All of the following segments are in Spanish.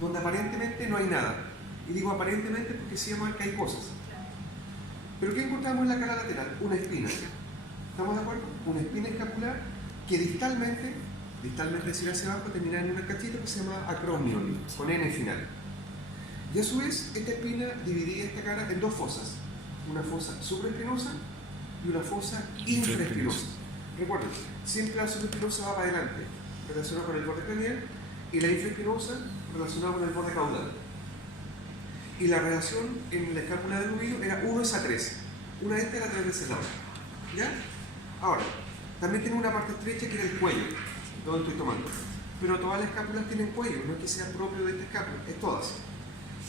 donde aparentemente no hay nada. Y digo aparentemente porque sí vamos a ver que hay cosas. Pero ¿qué encontramos en la cara lateral? Una espina. ¿Estamos de acuerdo? Una espina escapular que distalmente decir hacia abajo, termina en un cachito que se llama acromion, con N final. Y a su vez, esta espina dividía esta cara en dos fosas. Una fosa supraespinosa y una fosa infraespinosa. Recuerden, siempre la supraespinosa va para adelante, relacionada con el borde craneal, y la infraespinosa relacionada con el borde caudal. Y la relación en la escápula del nudillo era 1:3. Una de estas era 3 veces la otra. ¿Ya? Ahora, también tiene una parte estrecha que era el cuello, donde estoy tomando. Pero todas las escápulas tienen cuello, no es que sea propio de esta escápula, es todas.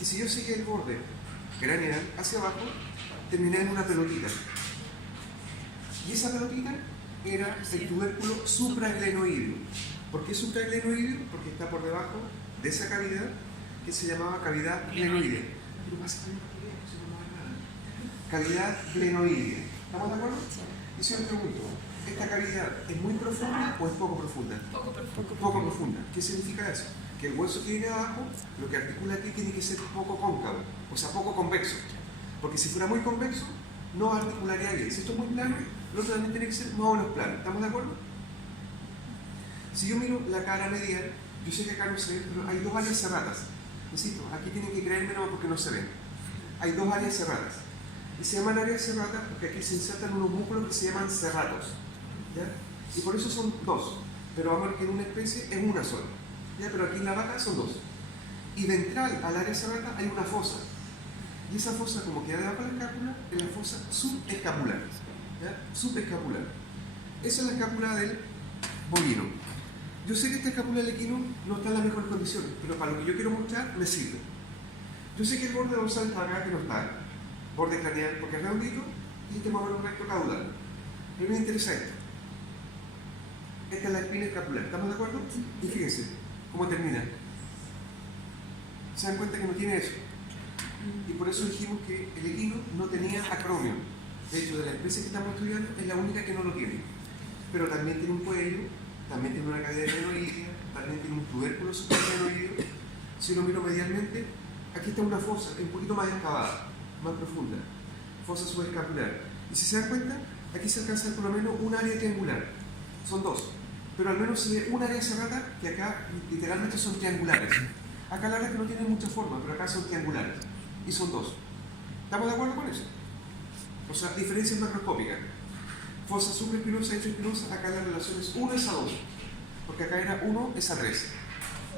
Y si yo seguía el borde craneal hacia abajo, terminé en una pelotita. Y esa pelotita era el tubérculo supraglenoideo. ¿Por qué supraglenoideo? Porque está por debajo de esa cavidad que se llamaba cavidad glenoidea. Pero básicamente cavidad glenoidea. ¿Estamos de acuerdo? Y si os pregunto, ¿esta cavidad es muy profunda o es poco profunda? Poco profunda. ¿Qué significa eso? Que el hueso que viene abajo, lo que articula aquí tiene que ser poco cóncavo, o sea, poco convexo. Porque si fuera muy convexo, no articularía bien. Si esto es muy plano, lo otro también tiene que ser más o menos plano. ¿Estamos de acuerdo? Si yo miro la cara medial, yo sé que acá no se ve, pero hay dos áreas cerradas. Insisto, aquí tienen que creerme no porque no se ven. Hay dos áreas cerradas. Y se llaman áreas cerradas porque aquí se insertan unos músculos que se llaman serratos. ¿Ya? Y por eso son dos. Pero vamos a ver que en una especie es una sola. ¿Ya? Pero aquí en la vaca son dos. Y ventral al área cerrada hay una fosa. Y esa fosa, como queda debajo de la escápula, es la fosa subescapular. ¿Ya? Subescapular. Esa es la escápula del bovino. Yo sé que esta escápula del equino no está en las mejores condiciones, pero para lo que yo quiero mostrar me sirve. Yo sé que el borde dorsal está acá, que no está. Borde craneal, porque es redondito, y este más o menos recto caudal. A mí me interesa esto. Esta es la espina escapular, ¿estamos de acuerdo? Y fíjense cómo termina. Se dan cuenta que no tiene eso. Y por eso dijimos que el equino no tenía acromio. De hecho, de la especie que estamos estudiando, es la única que no lo tiene. Pero también tiene un cuello, también tiene una cavidad glenoidea, también tiene un tubérculo supraglenoideo. Si lo miro medialmente, aquí está una fosa, un poquito más excavada, más profunda. Fosa subescapular. Y si se dan cuenta, aquí se alcanza por lo menos un área triangular. Son dos. Pero al menos se ve un área cerrada que acá literalmente son triangulares. Acá la verdad que no tienen mucha forma, pero acá son triangulares. Y son dos. ¿Estamos de acuerdo con eso? O sea, diferencias macroscópicas. Fosa supraespinosa y infraespinosa, acá la relación es 1:2. Porque acá era 1:3.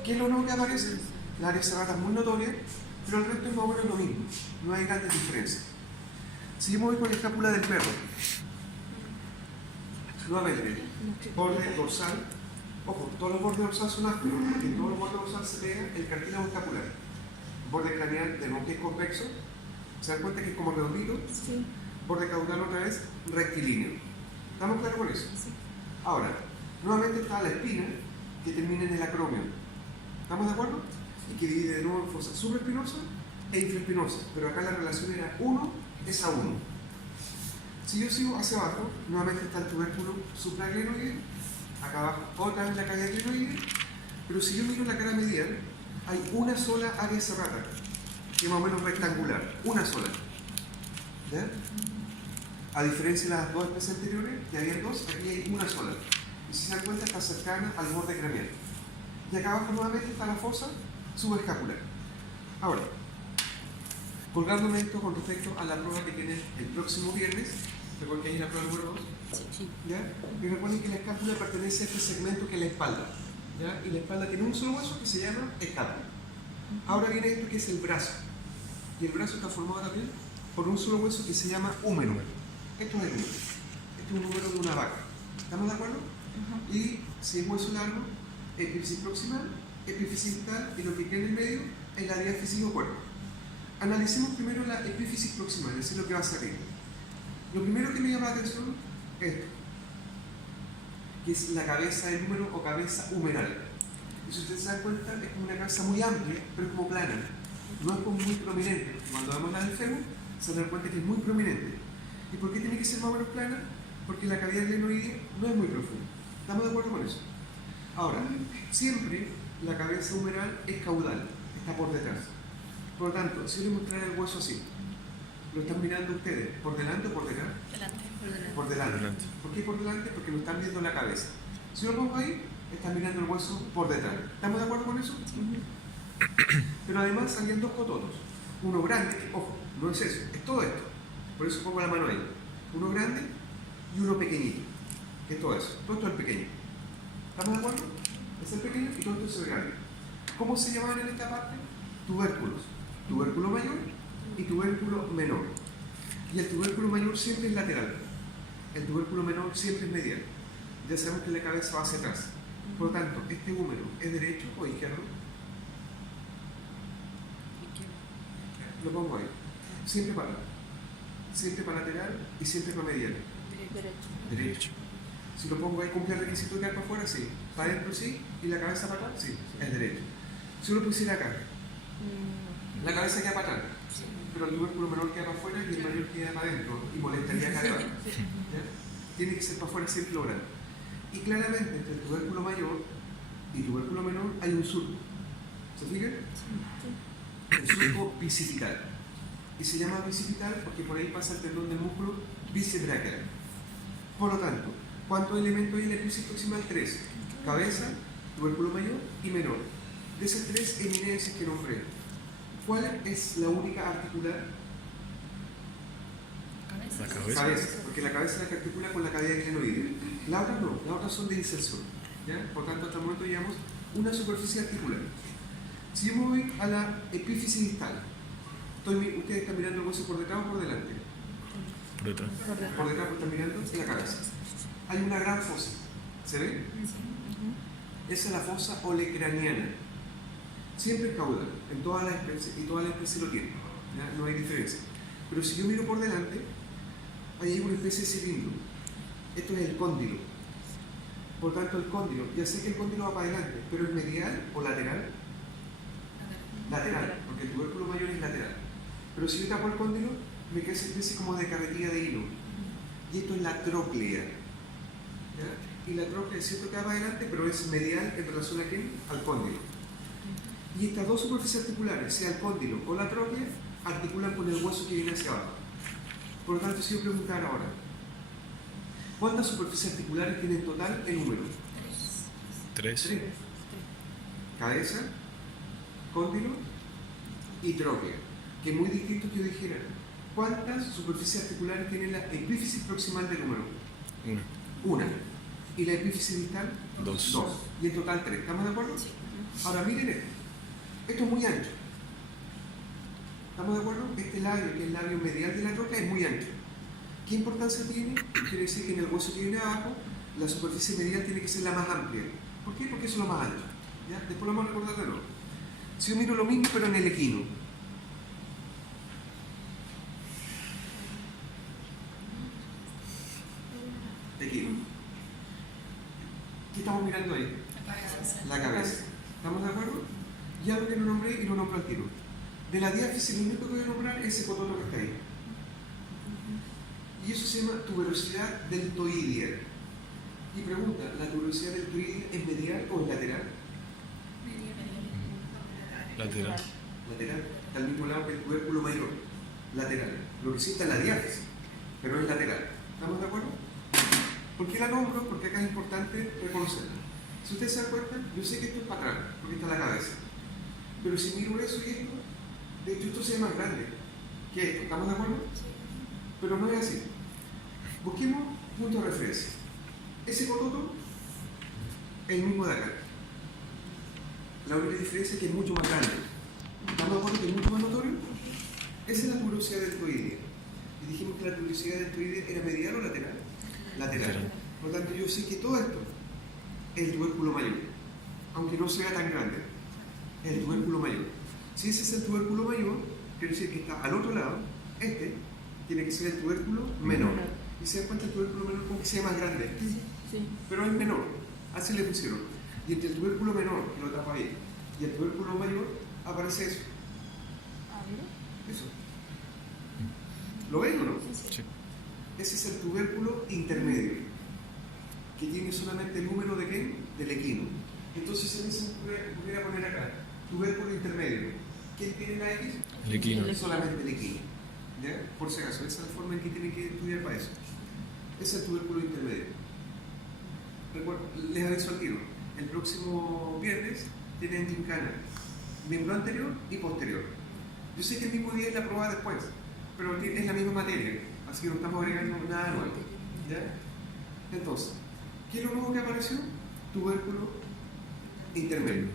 ¿Qué es lo nuevo que aparece? La área cerrada es muy notoria, pero el resto es más o menos lo mismo. No hay grandes diferencias. Seguimos hoy con la escápula del perro. Nuevamente, borde dorsal. Ojo, todos los bordes dorsales son ásperos, porque en todos los bordes dorsales se pega el cartílago escapular. Borde craneal de lo que es convexo. ¿Se dan cuenta que es como redondito? Sí. Borde caudal otra vez rectilíneo. ¿Estamos claros con eso? Sí. Ahora, nuevamente está la espina que termina en el acromio. ¿Estamos de acuerdo? Y que divide de nuevo en fosa supraespinosa e infraespinosa. Pero acá la relación era 1:1. Si yo sigo hacia abajo, nuevamente está el tubérculo supraglenoideo. Acá abajo otra vez la cavidad glenoidea. Pero si yo miro la cara medial, hay una sola área cerrada, que es más o menos rectangular. Una sola. ¿Ya? A diferencia de las dos especies anteriores, que había dos, aquí hay una sola. Y si se dan cuenta, está cercana al borde craneal. Y acá abajo nuevamente está la fosa subescapular. Ahora, colgándome esto con respecto a la prueba que tienen el próximo viernes, recuerden que hay la prueba número 2, Sí. ¿ya? Y recuerden que la escápula pertenece a este segmento que es la espalda, ¿ya? Y la espalda tiene un solo hueso que se llama escápula. Ahora viene esto que es el brazo. Y el brazo está formado también por un solo hueso que se llama húmero. Esto es el húmero. Esto es un húmero de una vaca. ¿Estamos de acuerdo? Y si es hueso largo, epífisis proximal, epífisis distal, y lo que queda en el medio es la diáfisis o cuerpo. Analicemos primero la epífisis proximal, es decir, lo que va a salir. Lo primero que me llama la atención es esto, que es la cabeza del húmero o cabeza humeral. Y si ustedes se dan cuenta, es como una cabeza muy amplia, pero es como plana. No es como muy prominente. Cuando vemos la del fémur, se dan cuenta que es muy prominente. ¿Y por qué tiene que ser más o menos plana? Porque la cavidad glenoidea no es muy profunda. ¿Estamos de acuerdo con eso? Ahora, siempre la cabeza humeral es caudal. está por detrás. Por lo tanto, si yo les mostrara el hueso así, ¿lo están mirando ustedes por delante o por detrás? Por delante. ¿Por qué por delante? Porque lo están viendo la cabeza. Si lo pongo ahí, están mirando el hueso por detrás. ¿Estamos de acuerdo con eso? Pero además salían dos cototos. Uno grande, ojo, no es eso, es todo esto. Por eso pongo la mano ahí. Uno grande y uno pequeñito. Es todo eso. Todo esto es el pequeño. ¿Estamos de acuerdo? Es el pequeño y todo esto es el grande. ¿Cómo se llamaban en esta parte? Tubérculos. Tubérculo mayor y tubérculo menor. Y el tubérculo mayor siempre es lateral. El tubérculo menor siempre es medial. Ya sabemos que la cabeza va hacia atrás. Por lo tanto, ¿este húmero es derecho o izquierdo? Lo pongo ahí. Siempre para atrás. Siempre para lateral y siempre para medial. Derecho. Si lo pongo ahí, ¿cumple el requisito de quedar para afuera? Sí. Para adentro sí. ¿Y la cabeza para atrás? Sí. Es derecho. Si lo pusiera acá, la cabeza queda para atrás. Pero el tubérculo menor queda para afuera y el mayor queda para adentro y molestaría acá abajo. Tiene que ser para afuera siempre lo grande. Y claramente entre el tubérculo mayor y el tubérculo menor hay un surco. ¿Se fijan? El surco bicipital. Y se llama bicipital porque por ahí pasa el tendón del músculo bicibrachial. Por lo tanto, ¿cuántos elementos hay en la epífisis proximal? 3. Cabeza, tubérculo mayor y menor. De esas 3 eminencias que nombré, ¿cuál es la única articular? La cabeza. Porque la cabeza es la que articula con la cavidad glenoidea. Las otras no, las otras son de inserción. ¿Ya? Por tanto, hasta el momento llevamos una superficie articular. Si yo me voy a la epífisis distal, ustedes están mirando el hueso por detrás o por delante. Por detrás. Por detrás, pues están mirando en la cabeza. Hay una gran fosa. ¿Se ve? Esa es la fosa olecraniana. Siempre es caudal, en todas las especies, y todas las especies lo tienen. ¿Ya? No hay diferencia. Pero si yo miro por delante, ahí hay una especie de cilindro. Esto es el cóndilo. Por tanto, el cóndilo, ya sé que el cóndilo va para adelante, pero ¿es medial o lateral? Lateral, porque el tubérculo mayor es lateral. Pero si yo tapo el cóndilo, me queda esa especie como de carretilla de hilo. Y esto es la tróclea. ¿Ya? Y la tróclea es cierto que va para adelante, pero es medial en relación a quién? Al cóndilo. Y estas dos superficies articulares, sea el cóndilo o la tróclea, articulan con el hueso que viene hacia abajo. Por lo tanto, si yo preguntar ahora, ¿cuántas superficies articulares tiene en total el número? 3. 3. Cabeza, cóndilo y tróclea. Que es muy distinto que yo dijera, ¿cuántas superficies articulares tiene la epífisis proximal del número? 1. ¿Y la epífisis distal? 2. Y en total 3. ¿Estamos de acuerdo? Ahora miren esto. Esto es muy ancho. ¿Estamos de acuerdo? Este labio, que es el labio medial de la tróclea, es muy ancho. ¿Qué importancia tiene? Quiere decir que en el hueso que viene abajo, la superficie medial tiene que ser la más amplia. ¿Por qué? Porque eso es lo más ancho. ¿Ya? Después lo vamos a recordar de nuevo. Si yo miro lo mismo, pero en el equino. Equino. ¿Qué estamos mirando ahí? La cabeza. ¿Estamos de acuerdo? Ya lo que lo nombré y lo nombro al tiro. De la diáfisis, lo único que voy a nombrar es ese cotono que está ahí. Y eso se llama tuberosidad deltoidea. Y pregunta, ¿la tuberosidad deltoidea es medial o es lateral? Lateral. Lateral. Está al mismo lado que el tubérculo mayor. Lateral. Lo que sí está en la diáfisis, pero es lateral. ¿Estamos de acuerdo? ¿Por qué la nombro? Porque acá es importante reconocerla. Si ustedes se dan cuenta, yo sé que esto es para atrás, porque está la cabeza. Pero si miro eso y esto, de hecho esto se ve más grande que esto. ¿Estamos de acuerdo? Pero no es así. Busquemos punto de referencia. Ese cototo es el mismo de acá. La única diferencia es que es mucho más grande. ¿Estamos de acuerdo que es mucho más notorio? Esa es la tuberosidad deltoidea. Y dijimos que la tuberosidad deltoidea era medial o lateral. Lateral. Por lo tanto, yo sé que todo esto es el tubérculo mayor. Aunque no sea tan grande, es el tubérculo mayor. Si ese es el tubérculo mayor, quiere decir que está al otro lado, este tiene que ser el tubérculo menor. Y se dan cuenta el tubérculo menor como que sea más grande. Sí. Pero es menor. Así le pusieron. Y entre el tubérculo menor, que lo tapa ahí, y el tubérculo mayor, aparece eso. Eso. ¿Lo ven o no? Sí. Ese es el tubérculo intermedio, que tiene solamente el número de qué? Del equino. Entonces, si me pudiera poner acá, tubérculo intermedio. ¿Quién tiene la X? El equino. Solamente el equino. ¿Ya? Por si acaso, esa es la forma en que tienen que estudiar para eso. Ese es el tubérculo intermedio. Les aviso al tiro. El próximo viernes tienen gincana, miembro anterior y posterior. Yo sé que el mismo día es la prueba después, pero es la misma materia, así que no estamos agregando nada nuevo. ¿Ya? Entonces, ¿qué es lo nuevo que apareció? Tubérculo intermedio.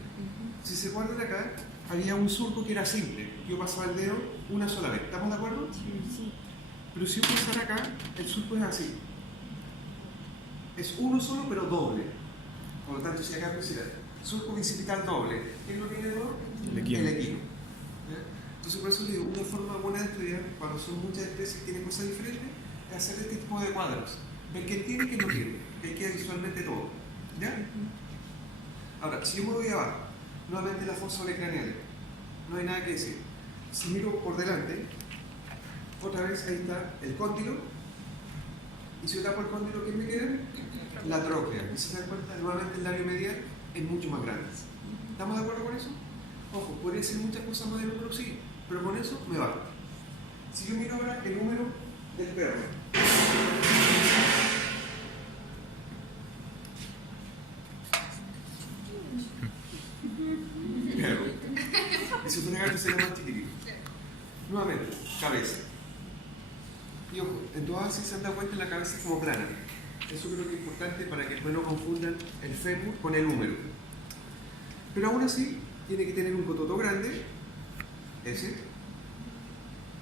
Si se guardan acá, había un surco que era simple. Yo pasaba el dedo una sola vez. ¿Estamos de acuerdo? Sí. Pero si yo pasara acá, el surco es así. Es uno solo, pero doble. Por lo tanto, si acá pusiera surco bicipital doble, ¿quién lo tiene doble? El equino. Entonces, por eso digo, una forma buena de estudiar, cuando son muchas especies y tienen cosas diferentes, es hacer este tipo de cuadros. Ver quién tiene y quién no tiene. Que queda visualmente todo. ¿Ya? Ahora, si yo me voy abajo, nuevamente la fosa olecraneal, no hay nada que decir. Si miro por delante, otra vez ahí está el cóndilo, y si yo tapo el cóndilo, ¿qué me queda? La tróclea. Y si se dan cuenta, nuevamente el labio medial es mucho más grande. ¿Estamos de acuerdo con eso? Ojo, podría ser muchas cosas más de número, sí, pero con eso me va. Si yo miro ahora el número del perro, y si fuera gato sería más chiquitito. Nuevamente, cabeza. Y ojo, en todas si se han dado cuenta, la cabeza es como plana. Eso creo que es importante para que después no confundan el fémur con el húmero. Pero aún así, tiene que tener un cototo grande, ese,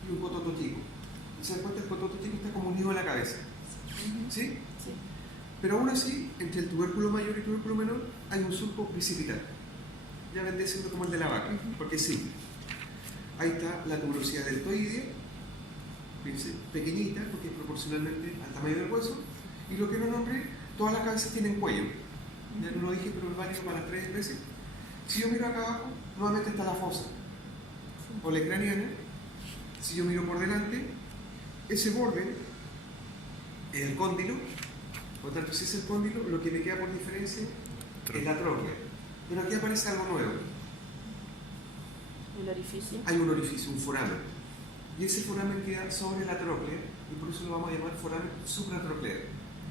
y un cototo chico. Y se dan cuenta, el cototo chico está como unido a la cabeza. ¿Sí? Sí. Pero aún así, entre el tubérculo mayor y el tubérculo menor, hay un surco bicipital. Ya vendría siendo como el de la vaca, porque sí. Ahí está la tuberosidad deltoidea, fíjense, pequeñita, porque es proporcionalmente al tamaño del hueso. Y lo que no nombré, todas las cabezas tienen cuello. Ya no lo dije, pero es válido para las tres especies. Si yo miro acá abajo, nuevamente está la fosa olecraniana. Si yo miro por delante, ese borde es el cóndilo. Por lo tanto, si es el cóndilo, lo que me queda por diferencia es la tróclea. Pero aquí aparece algo nuevo. ¿El orificio? Hay un orificio, un foramen. Y ese foramen queda sobre la tróclea, y por eso lo vamos a llamar foramen supratroclear.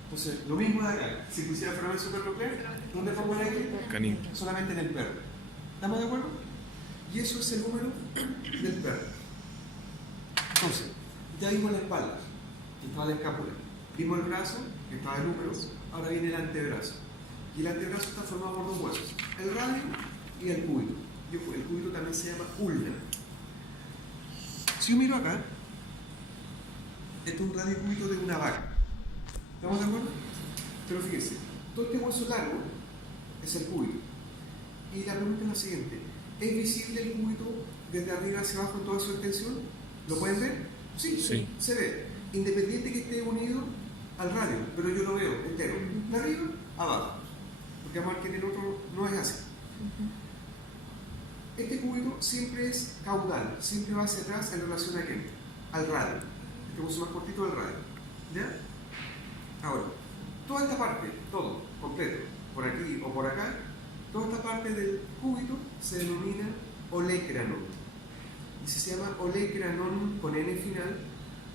Entonces, lo mismo de acá. Si pusiera foramen supratroclear, ¿dónde pongo la X? Canino. Solamente en el perro. ¿Estamos de acuerdo? Y eso es el número del perro. Entonces, ya vimos la espalda, que estaba la escápula. Vimos el brazo, que estaba el húmero. Ahora viene el antebrazo. Y el antebrazo está formado por dos huesos, el radio y el cúbito. El cúbito también se llama ulna. Si yo miro acá, este es un radiocúbito de una vaca. ¿Estamos de acuerdo? Pero fíjense, todo este hueso largo es el cúbito. Y la pregunta es la siguiente: ¿es visible el cúbito desde arriba hacia abajo en toda su extensión? ¿Lo pueden ver? Sí, sí. Se ve. Independiente que esté unido al radio, pero yo lo veo entero. De arriba, abajo. Porque vamos a ver que en el otro no es así. Este cúbito siempre es caudal, siempre va hacia atrás en relación a qué? Al radio. Este hueso más cortito del radio. ¿Ya? Ahora, toda esta parte, todo, completo, por aquí o por acá, toda esta parte del cúbito se denomina olecranon. Y si se llama olecranon con N final,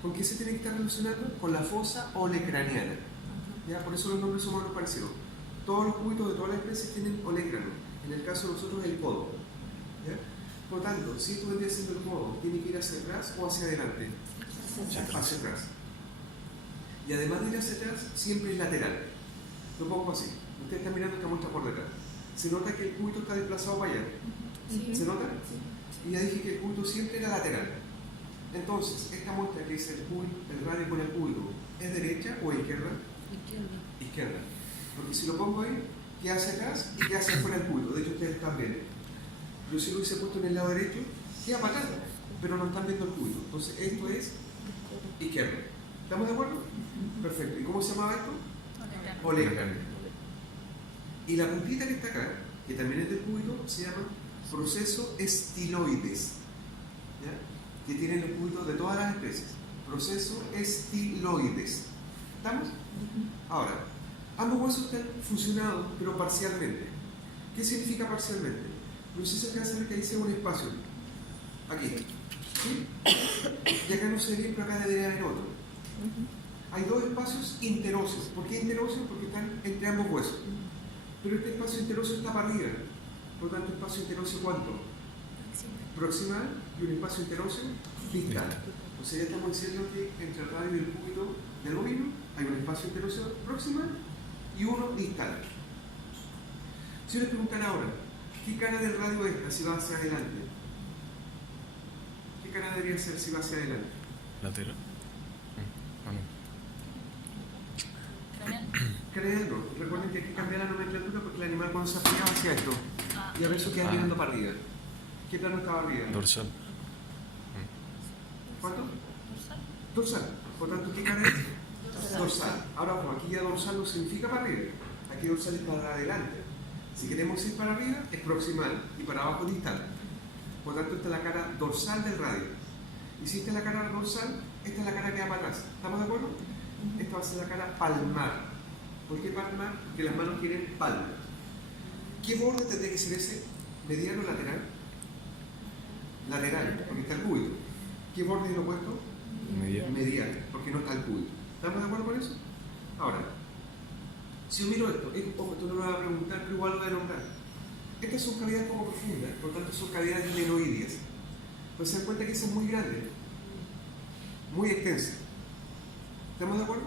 ¿con qué se tiene que estar relacionando? Con la fosa olecraniana. ¿Ya? Por eso los nombres son más parecidos. Todos los cúbitos de todas las especies tienen olecranon. En el caso de nosotros, el codo. ¿Ya? Por lo tanto, si esto vendría siendo el codo, ¿tiene que ir hacia atrás o hacia adelante? Hacia atrás. Y además de ir hacia atrás, siempre es lateral. Lo pongo así. Usted está mirando esta muestra por detrás. ¿Se nota que el cúbito está desplazado para allá? Sí. ¿Se nota? Sí. Y ya dije que el cúbito siempre era lateral. Entonces, esta muestra que dice el radio con el cúbito, ¿es derecha o izquierda? Izquierda. Porque si lo pongo ahí, queda hacia atrás y queda hacia afuera el cúbito. De hecho, ustedes están viendo. Yo si lo hubiese puesto en el lado derecho, queda para atrás, pero no están viendo el cúbito. Entonces, esto es izquierda. ¿Estamos de acuerdo? Perfecto. ¿Y cómo se llama esto? Olecranon. Y la puntita que está acá, que también es del cúbito, se llama proceso estiloides. ¿Ya? Que tienen los cúbitos de todas las especies. Proceso estiloides. ¿Estamos? Ahora, ambos huesos están fusionados, pero parcialmente. ¿Qué significa parcialmente? No sé si se alcanza a ver que ahí sea un espacio. Aquí. ¿Sí? Y acá no se ve, pero acá debería haber otro. Hay dos espacios interóseos. ¿Por qué interóseos? Porque están entre ambos huesos. Pero este espacio interóseo está para arriba. Por lo tanto, espacio interóseo, ¿cuánto? Proximal, y un espacio interóseo distal. O sea, ya estamos diciendo que entre el radio y el cúbito del bovino hay un espacio interóseo proximal y uno distal. Si yo les preguntan ahora, ¿qué cara del radio es esta si va hacia adelante? ¿Qué cara debería ser si va hacia adelante? Lateral. Ah, no. Craneal no. Recuerden que hay que cambiar la nomenclatura porque el animal cuando se apoya hacia esto y a ver eso queda mirando para arriba. ¿Qué plano estaba arriba? Dorsal. ¿Cuánto? Dorsal. Por tanto, ¿qué cara es? Dorsal. Ahora, ojo, aquí ya dorsal no significa para arriba. Aquí dorsal es para adelante. Si queremos ir para arriba, es proximal y para abajo distal. Por tanto, esta es la cara dorsal del radio. Y si esta es la cara dorsal, esta es la cara que va para atrás. ¿Estamos de acuerdo? Esta va a ser la cara palmar. ¿Por qué palmar? Porque las manos tienen palma. ¿Qué borde tendría que ser ese? ¿Mediano o lateral? Lateral, porque está el cúbito. ¿Qué borde es lo opuesto? Mediano, porque no está el cúbito. ¿Estamos de acuerdo con eso? Ahora, si yo miro esto, ojo, esto no lo voy a preguntar, pero igual lo voy a nombrar. Estas son cavidades poco profundas, por lo tanto son cavidades glenoideas. Pero se dan cuenta que esa es muy grande, muy extensa. ¿Estamos de acuerdo?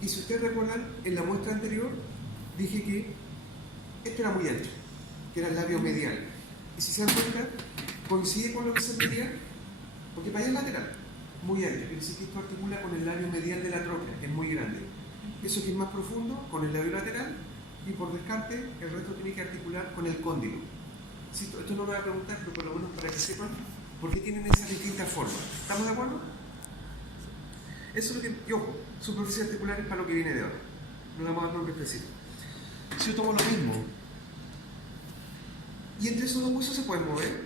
Y si ustedes recuerdan, en la muestra anterior dije que esto era muy ancho, que era el labio medial. Y si se dan cuenta, coincide con lo que es el medial, porque para allá es lateral, muy ancho. Quiere decir que esto articula con el labio medial de la tróquea, es muy grande. Eso que es más profundo, con el labio lateral, y por descarte, el resto tiene que articular con el cóndilo. Sí, esto no lo voy a preguntar, pero por lo menos para que sepan por qué tienen esas distintas formas. ¿Estamos de acuerdo? Eso es lo que, y ojo, superficie articular es para lo que viene de ahora. No le vamos a dar nombre específico. Si yo tomo lo mismo, ¿y entre esos dos huesos se pueden mover?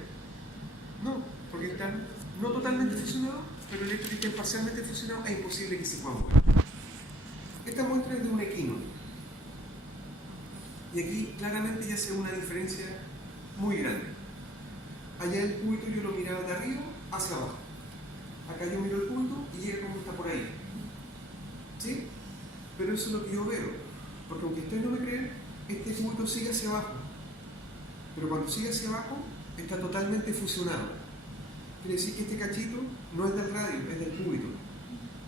No, porque están no totalmente fusionados, pero el hecho de que estén parcialmente fusionados es imposible que se puedan mover. Esta muestra es de un equino. Y aquí claramente ya se ve una diferencia muy grande. Allá el cúbito yo lo miraba de arriba hacia abajo. Acá yo miro el cúbito y llega como está por ahí. ¿Sí? Pero eso es lo que yo veo. Porque aunque ustedes no me creen, este cúbito sigue hacia abajo. Pero cuando sigue hacia abajo, está totalmente fusionado. Quiere decir que este cachito no es del radio, es del cúbito.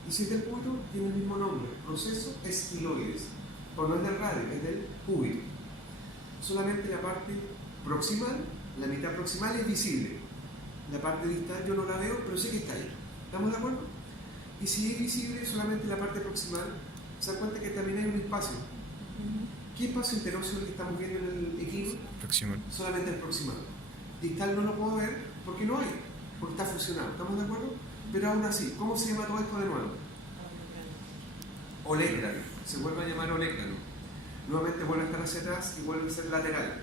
Y si es del cúbito, tiene el mismo nombre, proceso estiloides. O no es del radio, es del cúbito. Solamente la parte proximal, la mitad proximal es visible. La parte distal yo no la veo, pero sé que está ahí. ¿Estamos de acuerdo? Y si es visible solamente la parte proximal, se dan cuenta que también hay un espacio. ¿Qué espacio interóseo que estamos viendo en el equino? Proximal. Solamente el proximal. Distal no lo puedo ver porque no hay, porque está fusionado. ¿Estamos de acuerdo? Pero aún así, ¿cómo se llama todo esto de nuevo? Olecrano. Se vuelve a llamar olecrano. Nuevamente vuelve a estar hacia atrás y vuelve a ser lateral.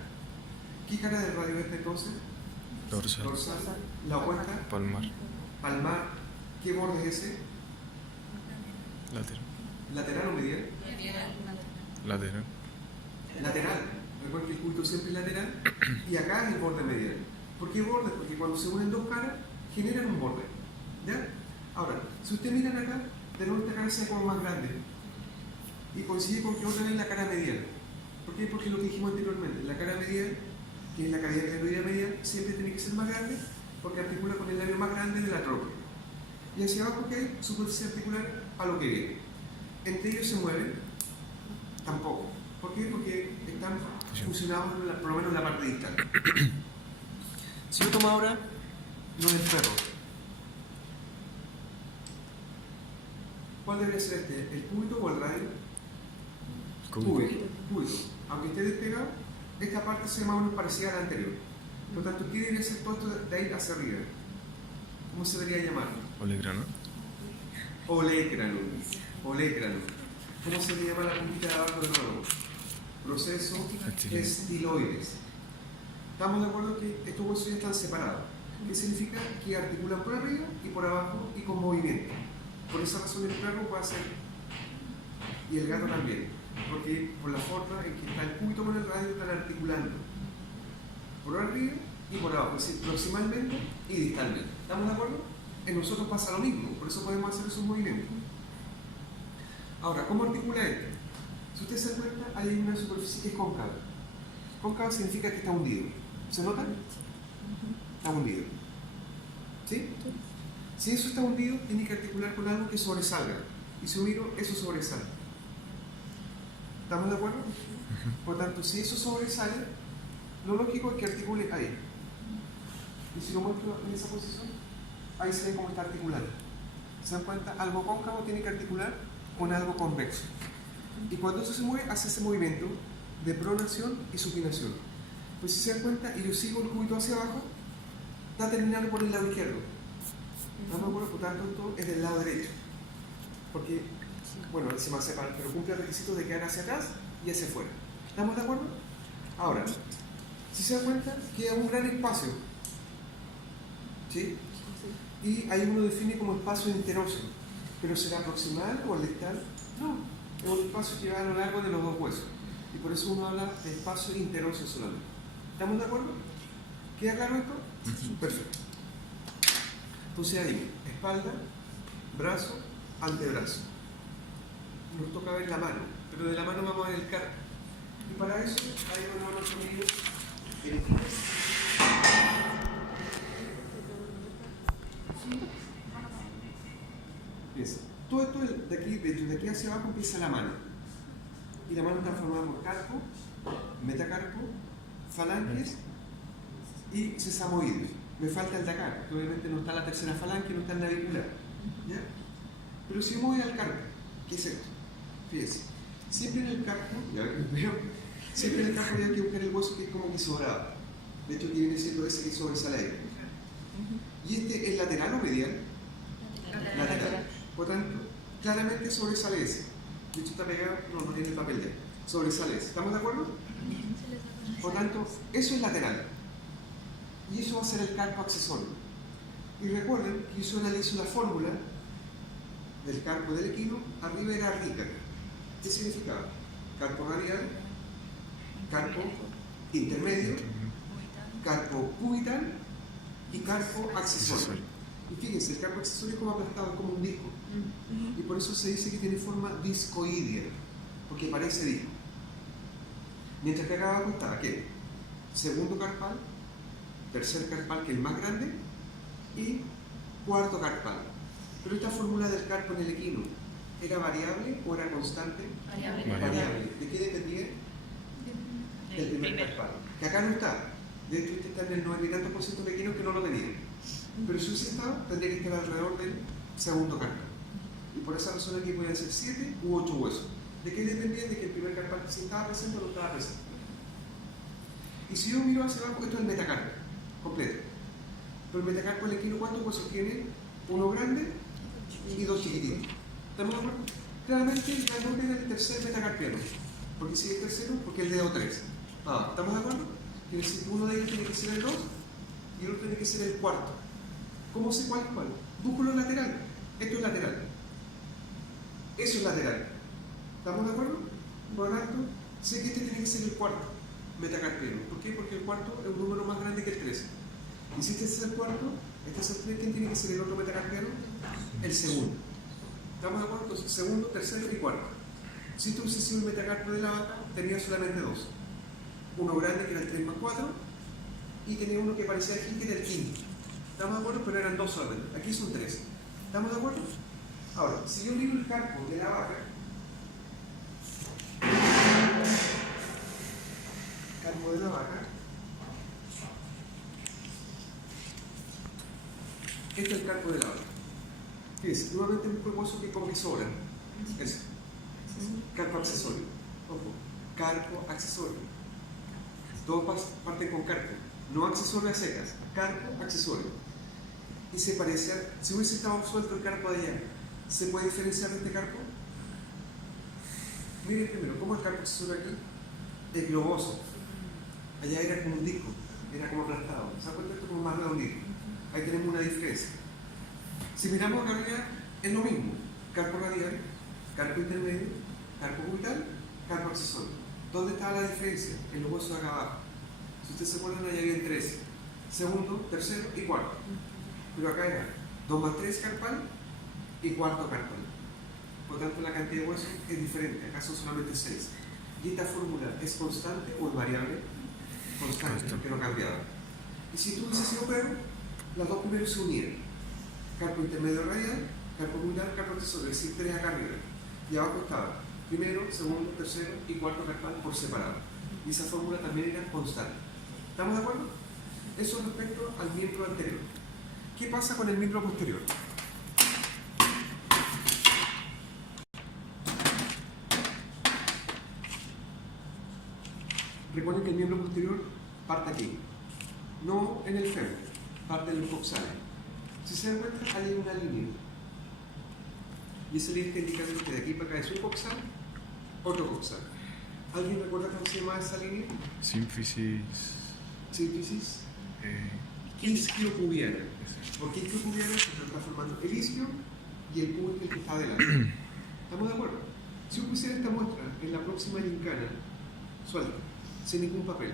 ¿Qué cara del radio es entonces? Dorsal. Dorsal. La opuesta. Palmar. Palmar. ¿Qué borde es ese? Lateral. ¿Lateral o medial? Lateral. Lateral. Recuerden que el cúbito siempre es lateral y acá es el borde medial. ¿Por qué borde? Porque cuando se unen dos caras generan un borde. ¿Ya? Ahora, si ustedes miran acá, tenemos esta cara se ve como más grande y coincide con que otra vez la cara medial. ¿Por qué? Porque lo que dijimos anteriormente, la cara medial, que es la cavidad glenoidea medial, siempre tiene que ser más grande porque articula con el labio más grande de la tróquea. Y hacia abajo que hay superficie articular a lo que viene. Entre ellos se mueven, tampoco. ¿Por qué? Porque están fusionados por lo menos en la parte distal. Si yo tomo ahora lo del perro, ¿cuál debería ser este? ¿El cúbito o el radio? Cúbito. Aunque esté despegado, esta parte se más o menos parecida a la anterior. Por lo tanto, ¿qué debería ser todo esto de ahí hacia arriba? ¿Cómo se debería llamar? Olecrano. Olecrano. Olecrano. ¿Cómo se le llama la puntita de abajo de nuevo? Proceso estiloides. Estamos de acuerdo que estos huesos ya están separados. ¿Qué significa? Que articulan por arriba y por abajo y con movimiento. Por esa razón el perro puede hacer, y el gato también, porque por la forma en que está el cúbito con el radio están articulando. por arriba y por abajo, es decir, proximalmente y distalmente. ¿Estamos de acuerdo? En nosotros pasa lo mismo, por eso podemos hacer esos movimientos. Ahora, ¿cómo articula esto? Si usted se da cuenta, hay una superficie que es cóncava. Cóncava significa que está hundido. ¿Se nota? Está hundido. ¿Sí? Si eso está hundido, tiene que articular con algo que sobresalga. Y si miro, eso sobresale. ¿Estamos de acuerdo? Por tanto, si eso sobresale, lo lógico es que articule ahí. Y si lo muestro en esa posición, ahí se ve cómo está articulado. ¿Se dan cuenta? Algo cóncavo tiene que articular con algo convexo. Y cuando eso se mueve, hace ese movimiento de pronación y supinación. Pues si se dan cuenta, y yo sigo el cubito hacia abajo, está terminando por el lado izquierdo. No me acuerdo, por tanto, esto es del lado derecho. Porque, bueno, se me hace mal, pero cumple el requisito de quedar hacia atrás y hacia afuera. ¿Estamos de acuerdo? Ahora, si se dan cuenta, queda un gran espacio. ¿Sí? Y ahí uno define como espacio interóseo. ¿Pero será proximal o distal? No, es un espacio que va a lo largo de los dos huesos. Y por eso uno habla de espacio interóseo solamente. ¿Estamos de acuerdo? ¿Queda claro esto? Perfecto. Entonces ahí, espalda, brazo, antebrazo. Nos toca ver la mano, pero de la mano vamos a ver el carpo. Y para eso, hay una mano conmigo. Piensa, todo esto de aquí hacia abajo empieza la mano. Y la mano está formada por carpo, metacarpo, falanges y sesamoides. Me falta el de acá, que obviamente no está la tercera falange, no está el navicular. ¿Ya? Pero si yo me voy al carpo, ¿qué es esto? Fíjense, siempre en el carpo, siempre en el carpo hay que buscar el hueso que es como que sobrado. De hecho, aquí viene siendo ese que sobresale ahí. ¿Y este es lateral o medial? Lateral. Por tanto, claramente sobresale ese. De hecho, está pegado, no tiene el papel de él. Sobresale ese. ¿Estamos de acuerdo? Por tanto, eso es lateral. Y eso va a ser el carpo accesorio. Y recuerden que yo analizo la fórmula del carpo del equino, arriba era rica. ¿Qué significaba? Carpo radial, carpo intermedio, carpo cubital y carpo accesorio. Y fíjense, el carpo accesorio es como aplastado, es como un disco. Y por eso se dice que tiene forma discoidea, porque parece disco. Mientras que acá abajo está, ¿qué? Segundo carpal, tercer carpal, que es el más grande, y cuarto carpal. Pero esta fórmula del carpo en el equino, ¿era variable o era constante? Variable. ¿De qué dependía? Del primer carpal. Que acá no está. De hecho, este está en el 90 y tantos por ciento de equinos que no lo tenían. Pero si hubiese estado, tendría que estar alrededor del segundo carpal. Y por esa razón aquí podían ser 7 u 8 huesos. ¿De qué dependía? De que el primer carpal si estaba presente o no estaba presente. Y si yo miro hacia abajo, esto es el metacarpo, completo. Pero el metacarpo del equino, ¿cuántos huesos tiene? Uno grande y dos chiquititos. ¿Estamos de acuerdo? Claramente el grandote era el tercer metacarpiano. ¿Por qué sigue el tercero? Porque el dedo 3. ¿Estamos de acuerdo? Quiere decir que uno de ellos tiene que ser el 2 y el otro tiene que ser el cuarto. ¿Cómo sé cuál es cuál? Busco lo lateral. Esto es lateral. Eso es lateral. ¿Estamos de acuerdo? Por lo tanto, sé que este tiene que ser el cuarto metacarpiano. ¿Por qué? Porque el cuarto es un número más grande que el 3. Y si este es el cuarto, este es el 3, ¿quién tiene que ser el otro metacarpiano? El segundo. ¿Estamos de acuerdo? Entonces, segundo, tercero y cuarto. Si esto hubiese sido el metacarpo de la vaca, tenía solamente dos. Uno grande que era el 3 más 4 y tenía uno que parecía aquí que era el quinto. ¿Estamos de acuerdo? Pero eran dos órdenes. Aquí son 3. ¿Estamos de acuerdo? Ahora, si yo miro el carpo de la vaca, carpo de la vaca, este es el carpo de la vaca. Fíjense, nuevamente busco el hueso que como que sobra. Eso. Carpo accesorio. Ojo. Carpo accesorio. Todos parten con carpo. No accesorio a secas. Carpo accesorio. Y se parece a, si hubiese estado suelto el carpo de allá, ¿se puede diferenciar de este carpo? Miren primero, ¿cómo es el carpo accesorio aquí? Es globoso. Allá era como un disco, era como aplastado. ¿Se dan cuenta? Esto es como más redondito. Ahí tenemos una diferencia. Si miramos acá arriba, es lo mismo. Carpo radial, carpo intermedio, carpo cubital, carpo accesorio. ¿Dónde está la diferencia? En los huesos de acá abajo. Si ustedes se acuerdan, allá había 13. Segundo, tercero y cuarto. Pero acá era 2 más 3 carpal y cuarto carpal. Por lo tanto, la cantidad de huesos es diferente. Acá son solamente 6. ¿Y esta fórmula es constante o es variable? Constante, porque no cambiaba. Y si tú hubieses sido perro, las dos primeros se unían. Carpo intermedio radial, carpo ulnar, carpo accesorio, es decir, 3 acá arriba. Y abajo estaba primero, segundo, tercero y cuarto carpal por separado. Y esa fórmula también era constante. ¿Estamos de acuerdo? Eso respecto al miembro anterior. ¿Qué pasa con el miembro posterior? Recuerden que el miembro posterior parte aquí, no en el fémur, parte en los coxales. Si se dan cuenta, hay una línea. Y esa línea está indicando que de aquí para acá es un coxal, otro coxal. ¿Alguien recuerda cómo se llama esa línea? Sínfisis. Sínfisis. Isquiopubiana. ¿Por qué isquiopubiana? Porque lo está formando el isquio y el pubis que está adelante. ¿Estamos de acuerdo? Si yo pusiera esta muestra en la próxima lincana, suelta, sin ningún papel,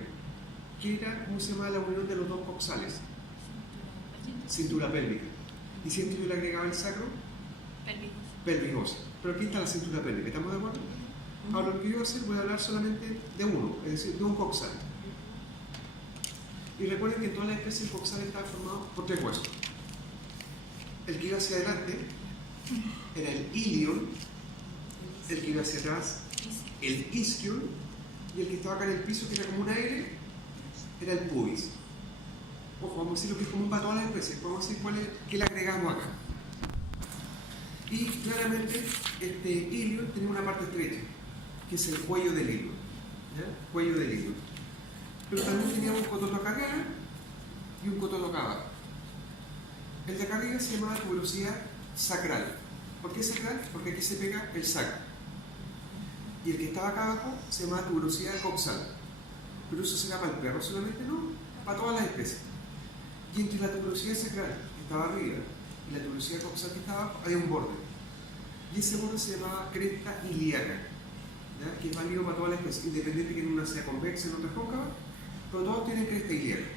¿qué era, cómo se llama la unión de los dos coxales? Cintura pélvica. ¿Y si yo le agregaba el sacro? Pelvis. Pero aquí está la cintura pélvica, ¿estamos de acuerdo? Ahora lo que yo voy a hacer, voy a hablar solamente de uno, es decir, de un coxal. Y recuerden que en todas las especies el coxal estaba formado por 3 huesos. El que iba hacia adelante era el ilion, el que iba hacia atrás el isquion, y el que estaba acá en el piso, que era como un aire, era el pubis. Ojo, vamos a decir lo que es común para todas las especies, vamos a decir qué le agregamos acá. Y claramente este ilion tenía una parte estrecha, que es el cuello del hilo. Cuello del hilo. Pero también teníamos un cototo acá arriba y un cototo acá abajo. El de acá arriba se llamaba tuberosidad sacral. ¿Por qué sacral? Porque aquí se pega el sacro. Y el que estaba acá abajo se llamaba tuberosidad coxal. Pero eso será para el perro solamente, no, para todas las especies. Y entre la tuberosidad sacral, que estaba arriba, y la tuberosidad coxal, que estaba abajo, había un borde. Y ese borde se llamaba cresta ilíaca, ¿ya? Que es válido para todas las especies, independiente que en una sea convexa y en otra cóncava, pero todos tienen cresta ilíaca.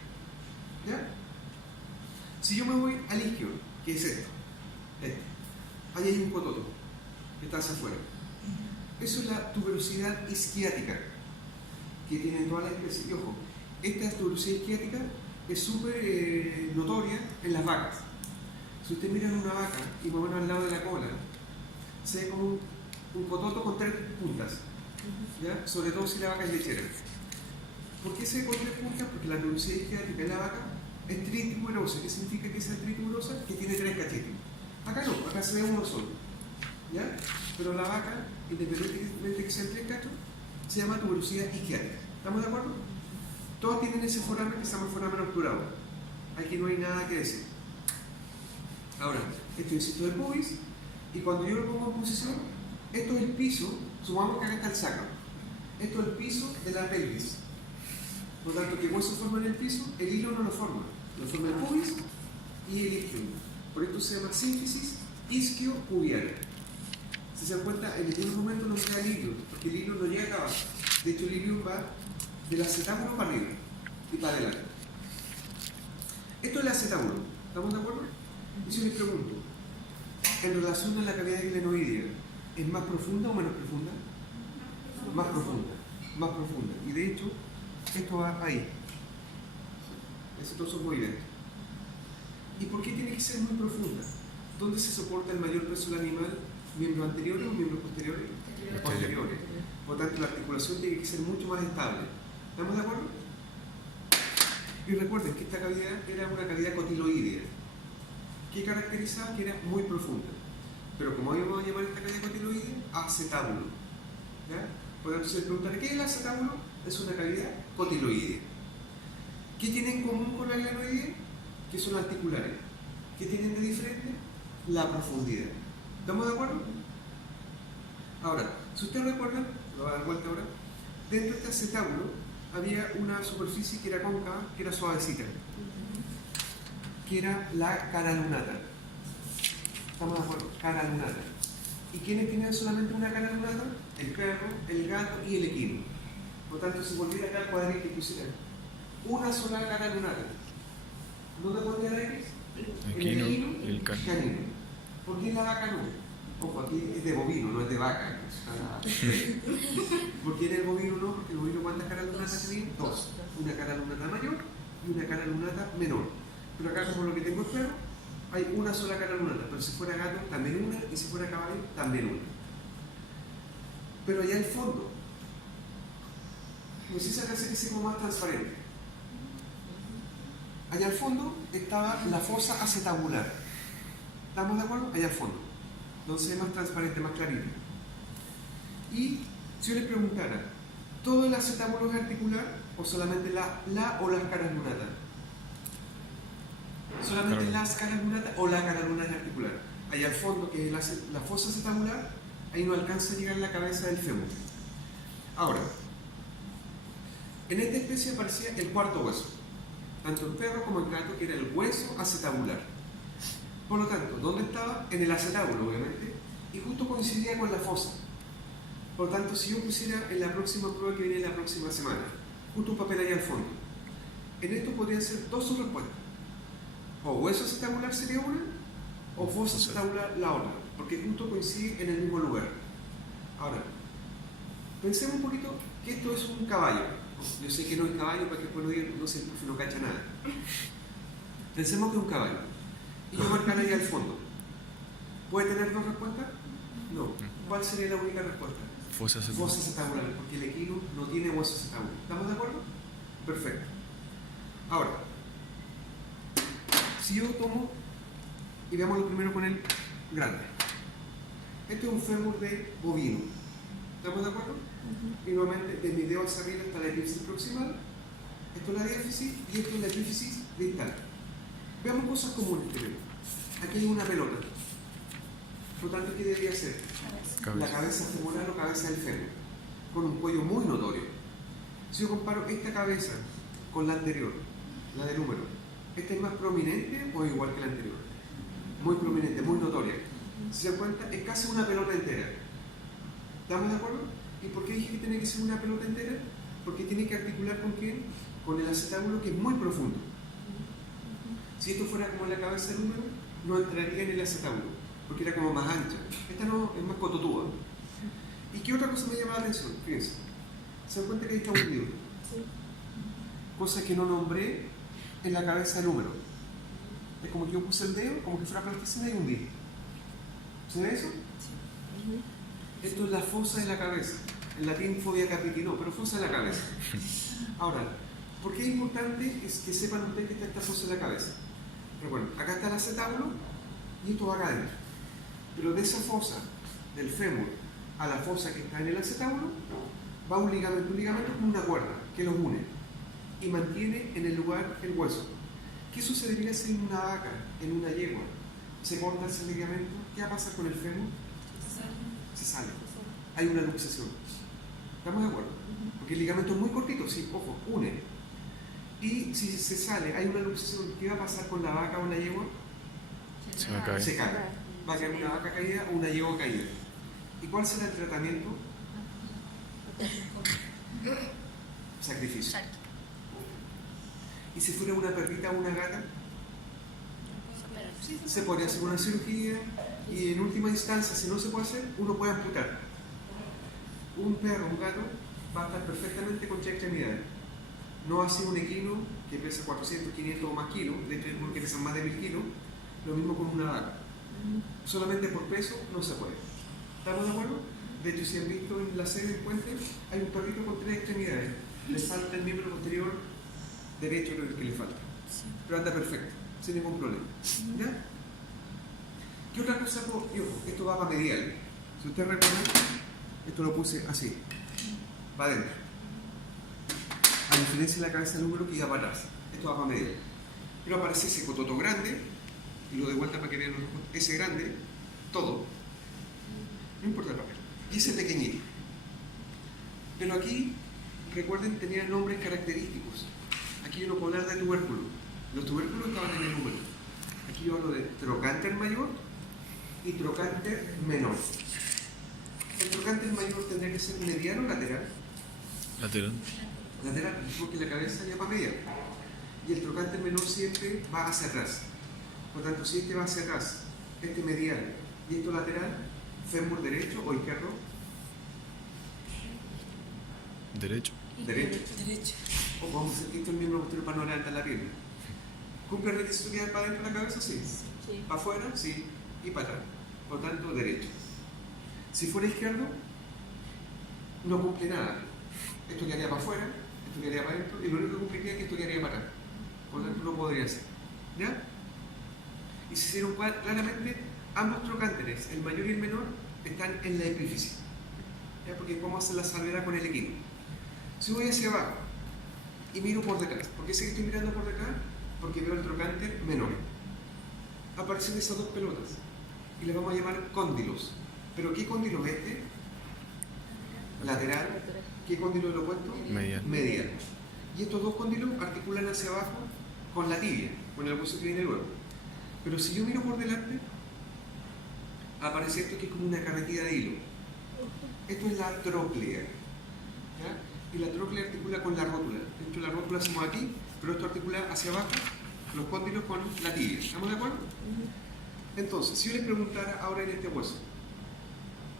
¿Ya? Si yo me voy al isquio, que es esto, ahí hay un cototo que está hacia afuera. Eso es la tuberosidad isquiática que tienen todas las especies. Y ojo, esta tuberosidad isquiática es súper notoria en las vacas. Si ustedes miran una vaca y más o menos al lado de la cola, se ve como un cototo con 3 puntas, ¿ya? Sobre todo si la vaca es lechera. ¿Por qué se ve con 3 puntas? Porque la tuberosidad isquiática en la vaca es trituberosa. ¿Qué significa que sea trituberosa? Que tiene 3 cachetes. Acá no, acá se ve uno solo, ¿ya? Pero la vaca, independientemente que sean 3 cachos, se llama tuberosidad isquiática. ¿Estamos de acuerdo? Todos tienen ese foramen que se llama foramen obturado. Aquí no hay nada que decir. Ahora, esto es el pubis, y cuando yo lo pongo en posición, esto es el piso, sumamos que acá está el sacro. Esto es el piso de la pelvis. Por lo tanto, ¿qué hueso forma en el piso? El hilo no lo forma el pubis y el isquio. Por esto se llama sínfisis isquio-pubiana. Si se dan cuenta, en ningún momento no queda el hilo, porque el hilo no llega acá abajo. De hecho, el hilo va del acetábulo para arriba y para adelante. Esto es el acetábulo, ¿estamos de acuerdo? Y si les pregunto, en relación a la cavidad glenoidea, ¿es más profunda o menos profunda? Más profunda. Y de hecho, esto va ahí. Ese trozo es muy bien. ¿Y por qué tiene que ser muy profunda? ¿Dónde se soporta el mayor peso del animal? ¿Miembros anteriores o miembros posteriores? Posteriores. Por lo tanto, la articulación tiene que ser mucho más estable. ¿Estamos de acuerdo? Y recuerden que esta cavidad era una cavidad cotiloidea. ¿Qué caracterizaba? Que era muy profunda. Pero como hoy vamos a llamar esta cavidad cotiloidea, acetábulo. ¿Ya? Por lo tanto, si les preguntan ¿qué es el acetábulo? Es una cavidad cotiloidea. ¿Qué tienen en común con la glenoidea? Que son articulares. ¿Qué tienen de diferente? La profundidad. ¿Estamos de acuerdo? Ahora, si ustedes recuerdan, lo voy a dar vuelta ahora, dentro de este acetábulo había una superficie que era cóncava, que era suavecita, que era la cara lunata. ¿Estamos de acuerdo? Cara lunata. ¿Y quiénes tienen solamente una cara lunata? El perro, el gato y el equino. Por lo tanto, si volviera acá al cuadrito y pusiera una sola cara lunata. ¿Dónde pondría la X? Equino y el canino. ¿Por qué la vaca no? Ojo, aquí es de bovino, no es de vaca. ¿Por qué en el bovino no? Porque el bovino, ¿cuántas caras lunatas tiene? Dos. Una cara lunata mayor y una cara lunata menor. Pero acá, como lo que tengo es perro, hay una sola cara lunata. Pero si fuera gato, también una. Y si fuera caballo, también una. Pero allá al fondo, no sé si acá se como más transparente. Allá al fondo estaba la fosa acetabular. ¿Estamos de acuerdo? Allá al fondo. Entonces es más transparente, más clarito. Y si yo les preguntara, ¿todo el acetábulo es articular o solamente la o las caras lunatas? ¿Solamente las caras lunatas o la cara luna es articular? Allá al fondo, que es la fosa acetabular, ahí no alcanza a llegar la cabeza del fémur. Ahora, en esta especie aparecía el cuarto hueso, tanto el perro como el gato, que era el hueso acetabular. Por lo tanto, ¿dónde estaba? En el acetábulo, obviamente, y justo coincidía con la fosa. Por lo tanto, si yo pusiera en la próxima prueba que viene la próxima semana, justo un papel ahí al fondo, en esto podrían ser dos subrespuestas. O hueso acetabular sería una, o fosa acetabular la otra, porque justo coincide en el mismo lugar. Ahora, pensemos un poquito que esto es un caballo. Yo sé que no es caballo para que después no se no cacha nada. Pensemos que es un caballo. Y yo marcar ahí al fondo. ¿Puede tener dos respuestas? No. ¿Cuál sería la única respuesta? Fosa acetabular, porque el equino no tiene hueso acetabular. ¿Estamos de acuerdo? Perfecto. Ahora, si yo tomo y veamos primero con el grande. Este es un fémur de bovino. ¿Estamos de acuerdo? Y nuevamente, de mi dedo hacia arriba está la epífisis proximal. Esto es la diáfisis y esto es la epífisis distal. Veamos cosas comunes que vemos. Aquí hay una pelota. Por lo tanto, ¿qué debería ser? La cabeza femoral o cabeza del fémur, con un cuello muy notorio. Si yo comparo esta cabeza con la anterior, la del húmero, ¿esta es más prominente o igual que la anterior? Muy prominente, muy notoria. Si se dan cuenta, es casi una pelota entera. ¿Estamos de acuerdo? ¿Y por qué dije que tiene que ser una pelota entera? Porque tiene que articular con quién? Con el acetábulo, que es muy profundo. Si esto fuera como la cabeza del húmero, no entraría en el acetábulo, porque era como más ancha. Esta no, es más cototúa. ¿Y qué otra cosa me llama la atención? Fíjense. ¿Se dan cuenta que ahí está hundido? Sí. Cosa que no nombré en la cabeza del húmero. Es como que yo puse el dedo, como que fuera plasticina y hundí. ¿Se ve eso? Sí. Esto es la fosa de la cabeza. En latín fobia capiti, no, pero fosa de la cabeza. Ahora, ¿por qué es importante que sepan ustedes que está esta fosa de la cabeza? Recuerden, acá está el acetábulo y esto va acá adentro. Pero de esa fosa, del fémur, a la fosa que está en el acetábulo, va un ligamento como una cuerda que los une y mantiene en el lugar el hueso. ¿Qué sucedería si en una vaca, en una yegua, se corta ese ligamento? ¿Qué va a pasar con el fémur? Se sale. Hay una luxación. ¿Estamos de acuerdo? Porque el ligamento es muy cortito, sí, ojo, une. Y si se sale, hay una luxación, ¿qué va a pasar con la vaca o la yegua? Se cae. Va a quedar una vaca caída o una yegua caída. ¿Y cuál será el tratamiento? Sacrificio. ¿Y si fuera una perrita o una gata? Se podría hacer una cirugía y en última instancia, si no se puede hacer, uno puede amputar. Un perro, un gato, va a estar perfectamente con 3 extremidades. No así un equino que pesa 400, 500 o más kilos, de hecho hay unos que pesan más de 1000 kilos, lo mismo con una vaca. Solamente por peso no se puede. ¿Estamos de acuerdo? De hecho, si han visto en la serie del puente, hay un perrito con 3 extremidades. Le falta el miembro posterior derecho, creo que le falta. Pero anda perfecto, sin ningún problema. ¿Ya? ¿Qué otra cosa? Y ojo, esto va para medial. Si ustedes recuerdan, esto lo puse así, para adentro. A diferencia de la cabeza del húmero que iba para atrás. Esto va para medial. Pero aparece ese cototo grande, y lo de vuelta para que vean ese grande, todo. No importa el papel. Y ese pequeñito. Pero aquí, recuerden, tenían nombres característicos. Aquí yo no puedo hablar de tubérculo. Los tubérculos estaban en el húmero. Aquí yo hablo de trocánter mayor y trocánter menor. El trocánter mayor tendría que ser mediano o lateral. Lateral. Lateral, porque la cabeza ya va medial. Y el trocánter menor siempre va hacia atrás. Por tanto, si este va hacia atrás, este medial y esto lateral, fémur derecho o izquierdo. Derecho. Derecho. O vamos a decir que esto es el miembro posterior para no levantar la pierna. ¿Cumple el requisito de quedar para adentro de la cabeza? Sí. ¿Para afuera? Sí. Y para atrás. Por tanto, derecho. Si fuera izquierdo, no cumple nada. Esto quedaría para afuera, esto quedaría para adentro, y lo único que cumpliría es que esto quedaría para atrás. Por tanto, no podría ser. ¿Ya? Y se hicieron claramente, ambos trocánteres, el mayor y el menor, están en la epífisis. ¿Ya? Porque vamos a hacer la salvedad con el equino. Si voy hacia abajo y miro por detrás, ¿por qué sé que estoy mirando por detrás? Porque veo el trocánter menor. Aparecen esas dos pelotas y les vamos a llamar cóndilos. ¿Pero qué cóndilo es este? Lateral. ¿Qué cóndilo es lo opuesto? Medial. Y estos dos cóndilos articulan hacia abajo con la tibia, con el hueso que viene luego. Pero si yo miro por delante, aparece esto que es como una carretilla de hilo. Esto es la tróclea. ¿Ya? Y la tróclea articula con la rótula. De hecho, la rótula hacemos aquí, pero esto articula hacia abajo los cóndilos con la tibia. ¿Estamos de acuerdo? Entonces, si yo les preguntara ahora en este hueso,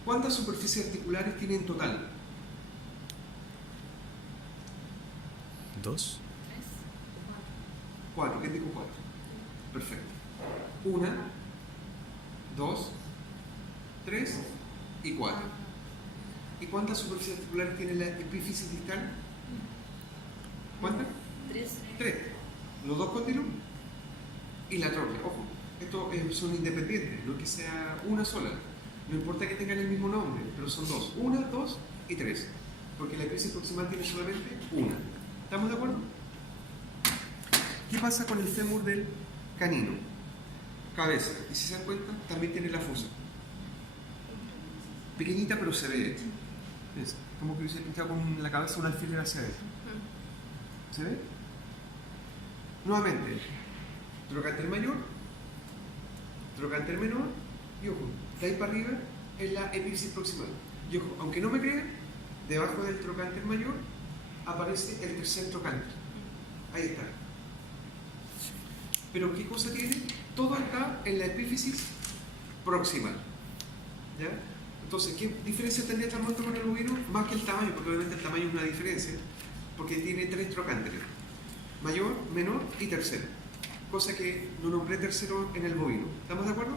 ¿cuántas superficies articulares tiene en total? 2. 4. ¿Quién dijo 4? Perfecto. 1, 2, 3 y 4. ¿Y cuántas superficies articulares tiene la epífisis distal? ¿Cuántas? 3. Los dos cóndilos y la tróclea. Ojo, estos son independientes, no es que sea una sola. No importa que tengan el mismo nombre, pero son dos. 1, 2 y 3. Porque la epífisis proximal tiene solamente una. ¿Estamos de acuerdo? ¿Qué pasa con el fémur del canino? Cabeza. Y si se dan cuenta, también tiene la fosa. Pequeñita, pero se ve. Es como que hubiese pinchado con la cabeza un alfiler hacia adentro. ¿Se ve? Nuevamente, trocánter mayor, trocánter menor, y ojo, de ahí para arriba es la epífisis proximal. Y ojo, aunque no me crean, debajo del trocánter mayor aparece el tercer trocánter. Ahí está. Pero ¿qué cosa tiene? Todo está en la epífisis proximal. ¿Ya? Entonces, ¿qué diferencia tendría esta muestra con el bovino? Más que el tamaño, porque obviamente el tamaño es una diferencia, porque tiene 3 trocánteres. Mayor, menor y tercero. Cosa que no nombré tercero en el bovino. ¿Estamos de acuerdo?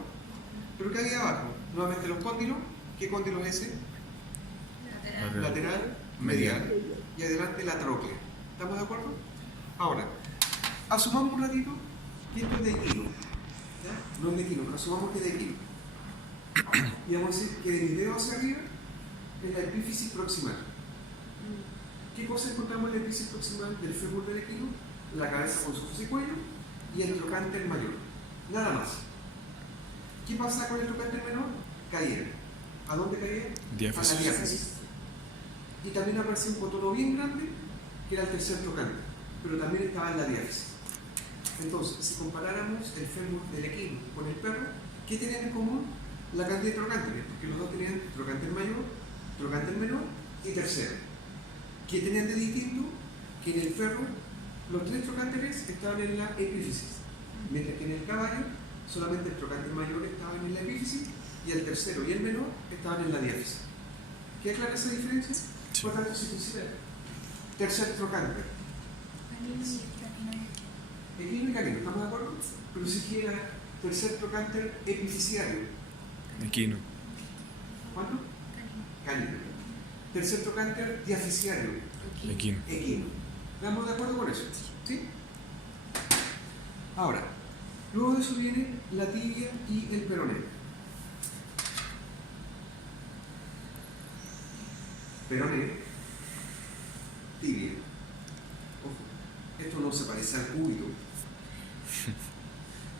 Pero ¿qué hay abajo? Nuevamente los cóndilos. ¿Qué cóndilo es ese? Lateral, medial. Y adelante la tróclea. ¿Estamos de acuerdo? Ahora, asumamos un ratito que esto es de equino. ¿Ya? No es de equino, pero asumamos que es de equino. Y vamos a decir que de mi dedo hacia arriba es la epífisis proximal. ¿Qué cosa encontramos en la epífisis proximal del fémur del equino? La cabeza con su fosa y cuello y el trocánter mayor. Nada más. ¿Qué pasa con el trocánter menor? Caía. ¿A dónde caía? Diáfisis. A la diáfisis. Y también aparece un cotono bien grande que era el tercer trocánter, pero también estaba en la diáfisis. Entonces, si comparáramos el fémur del equino con el perro, ¿qué tenían en común? La cantidad de trocánteres, porque los dos tenían trocánter mayor, trocánter menor y tercero. ¿Qué tenían de distinto? Que en el perro los 3 trocánteres estaban en la epífisis, mientras que en el caballo solamente el trocánter mayor estaba en la epífisis y el tercero y el menor estaban en la diáfisis. ¿Queda clara esa diferencia? Sí. Por tanto, si considera tercer trocánter, equino y canino, ¿estamos de acuerdo? Pero si quiera tercer trocánter epifisiario, Equino. ¿cuánto? Canino. Tercer trocánter diafisiario, Equino. equino. ¿Estamos de acuerdo con eso? ¿Sí? Ahora, luego de eso viene la tibia y el peroné. Peroné, tibia. Ojo, esto no se parece al cúbito.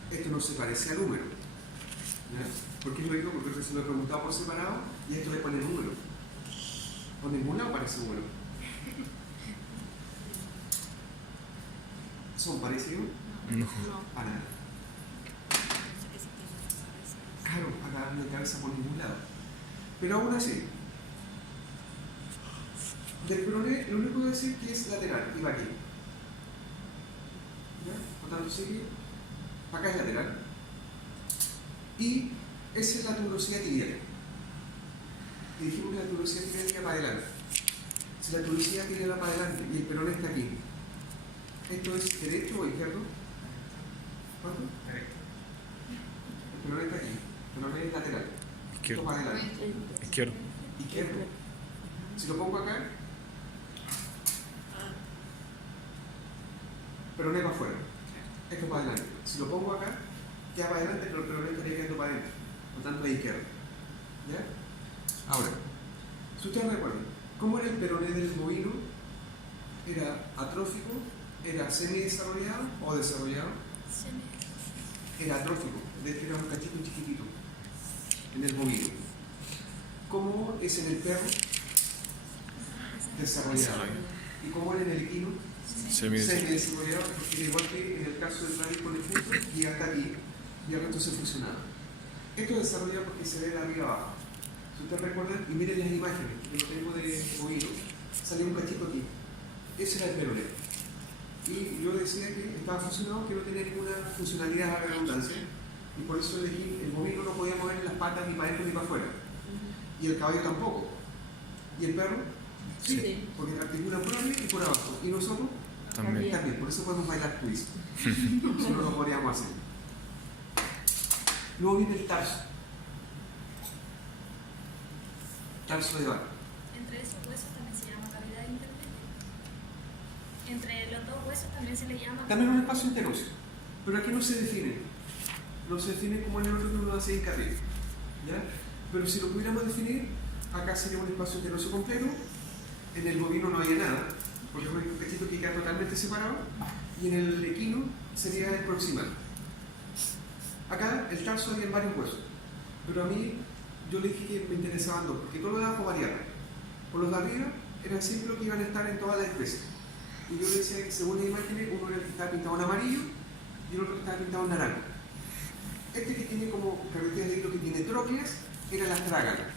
Esto no se parece al húmero. ¿Ya? ¿Por qué lo digo? Porque se lo he preguntado por separado y a esto le pone número. Por ningún lado parece número. ¿Son parecidos? No. Para nada. Claro, a la cabeza por ningún lado. Pero aún así, Del peroné, lo único que voy a decir que es lateral y va aquí. ¿Ya? Por tanto, sigue. Acá es lateral. Y esa es la tuberosidad tibial. Y dijimos que la tuberosidad tibial iba para adelante. Si la tuberosidad tibial va para adelante y el peroné está aquí, ¿esto es derecho o izquierdo? ¿Cuánto? Derecho. El peroné está aquí. El peroné es lateral. Izquierdo. Esto para adelante. Izquierdo. Izquierdo. Si lo pongo acá, peroné para afuera. Esto para adelante. Si lo pongo acá, queda para adelante, pero el peroné estaría quedando para adentro. Por tanto, es izquierdo. ¿Ya? Ahora, si ustedes recuerdan, ¿cómo era el peroné del bovino? ¿Era atrófico? ¿Era semidesarrollado o desarrollado? Era atrófico. De este era un cachito chiquitito en el bovino. ¿Cómo es en el perro? Desarrollado. ¿Y cómo era en el equino? Semidesarrollado, porque igual que en el caso del raíz con el punto, y hasta aquí, y el resto se fusionaba. Esto es desarrollado porque se ve de arriba abajo. Si ustedes recuerdan, y miren las imágenes que yo tengo de bovino, salió un cachito aquí. Ese era el peroné. Y yo decía que estaba fusionado, que no tenía ninguna funcionalidad a la redundancia, y por eso elegí, el bovino no podía mover las patas ni para adentro ni para afuera. Y el caballo tampoco. ¿Y el perro? Sí. Porque articula por arriba y por abajo. ¿Y nosotros? También. Por eso podemos bailar twist. Si no lo podríamos hacer. Luego viene el tarso. Tarso de vaca. Entre esos huesos también se llama cavidad intermedia. Entre los dos huesos también se le llama. También un espacio interóseo. Pero aquí no se define. No se define como en el otro que uno hace hincapié. ¿Ya? Pero si lo pudiéramos definir, acá sería un espacio interóseo completo. En el bovino no había nada, porque es un cachito que queda totalmente separado. Y en el equino sería el proximal. Acá el tarso había varios huesos. Pero a mí, yo le dije que me interesaban dos, porque todo lo de abajo variaba. Por los de arriba eran siempre los que iban a estar en todas las especies. Y yo le decía que según las imágenes, uno era el que estaba pintado en amarillo y el otro que estaba pintado en naranja. Este que tiene como características de hilo que tiene trócleas era la astrágala.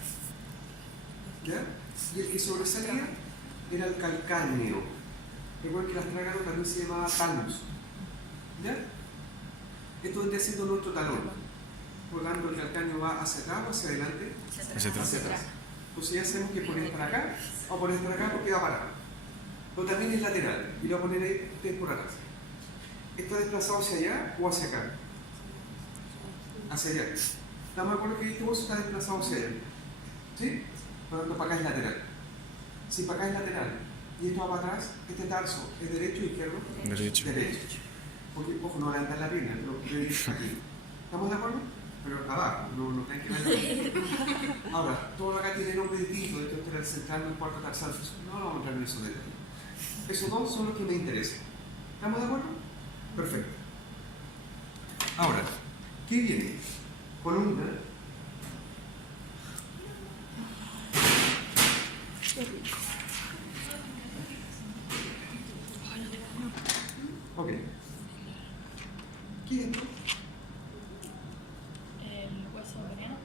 ¿Ya? Y el que sobresalía era el calcáneo. Recuerden que el astrágalo también se llamaba talus. ¿Ya? Esto vendría siendo nuestro talón. Por lo tanto, el calcáneo va hacia acá o hacia adelante. Hacia atrás. Entonces ya sabemos que poner para acá o poner para acá porque va parado. Pero también es lateral. Y lo voy a poner ahí ustedes por atrás. ¿Está desplazado hacia allá o hacia acá? Hacia allá. Estamos de acuerdo que este hueso está desplazado hacia allá. ¿Sí? Por lo tanto, para acá es lateral. Si para acá es lateral y esto va para atrás, este tarso es derecho o izquierdo. Derecho. Derecho. Porque, ojo, no levantar la pierna, lo derecho aquí. ¿Estamos de acuerdo? Pero abajo, no tienen que levantar. Ahora, todo acá tiene nombre distinto. Esto era el central del cuarto tarsal. No vamos a entrar en esos detalles. Esos dos son los que me interesan. ¿Estamos de acuerdo? Perfecto. Ahora, ¿qué viene? Columna. Ok. ¿Qué es esto? El hueso veneno.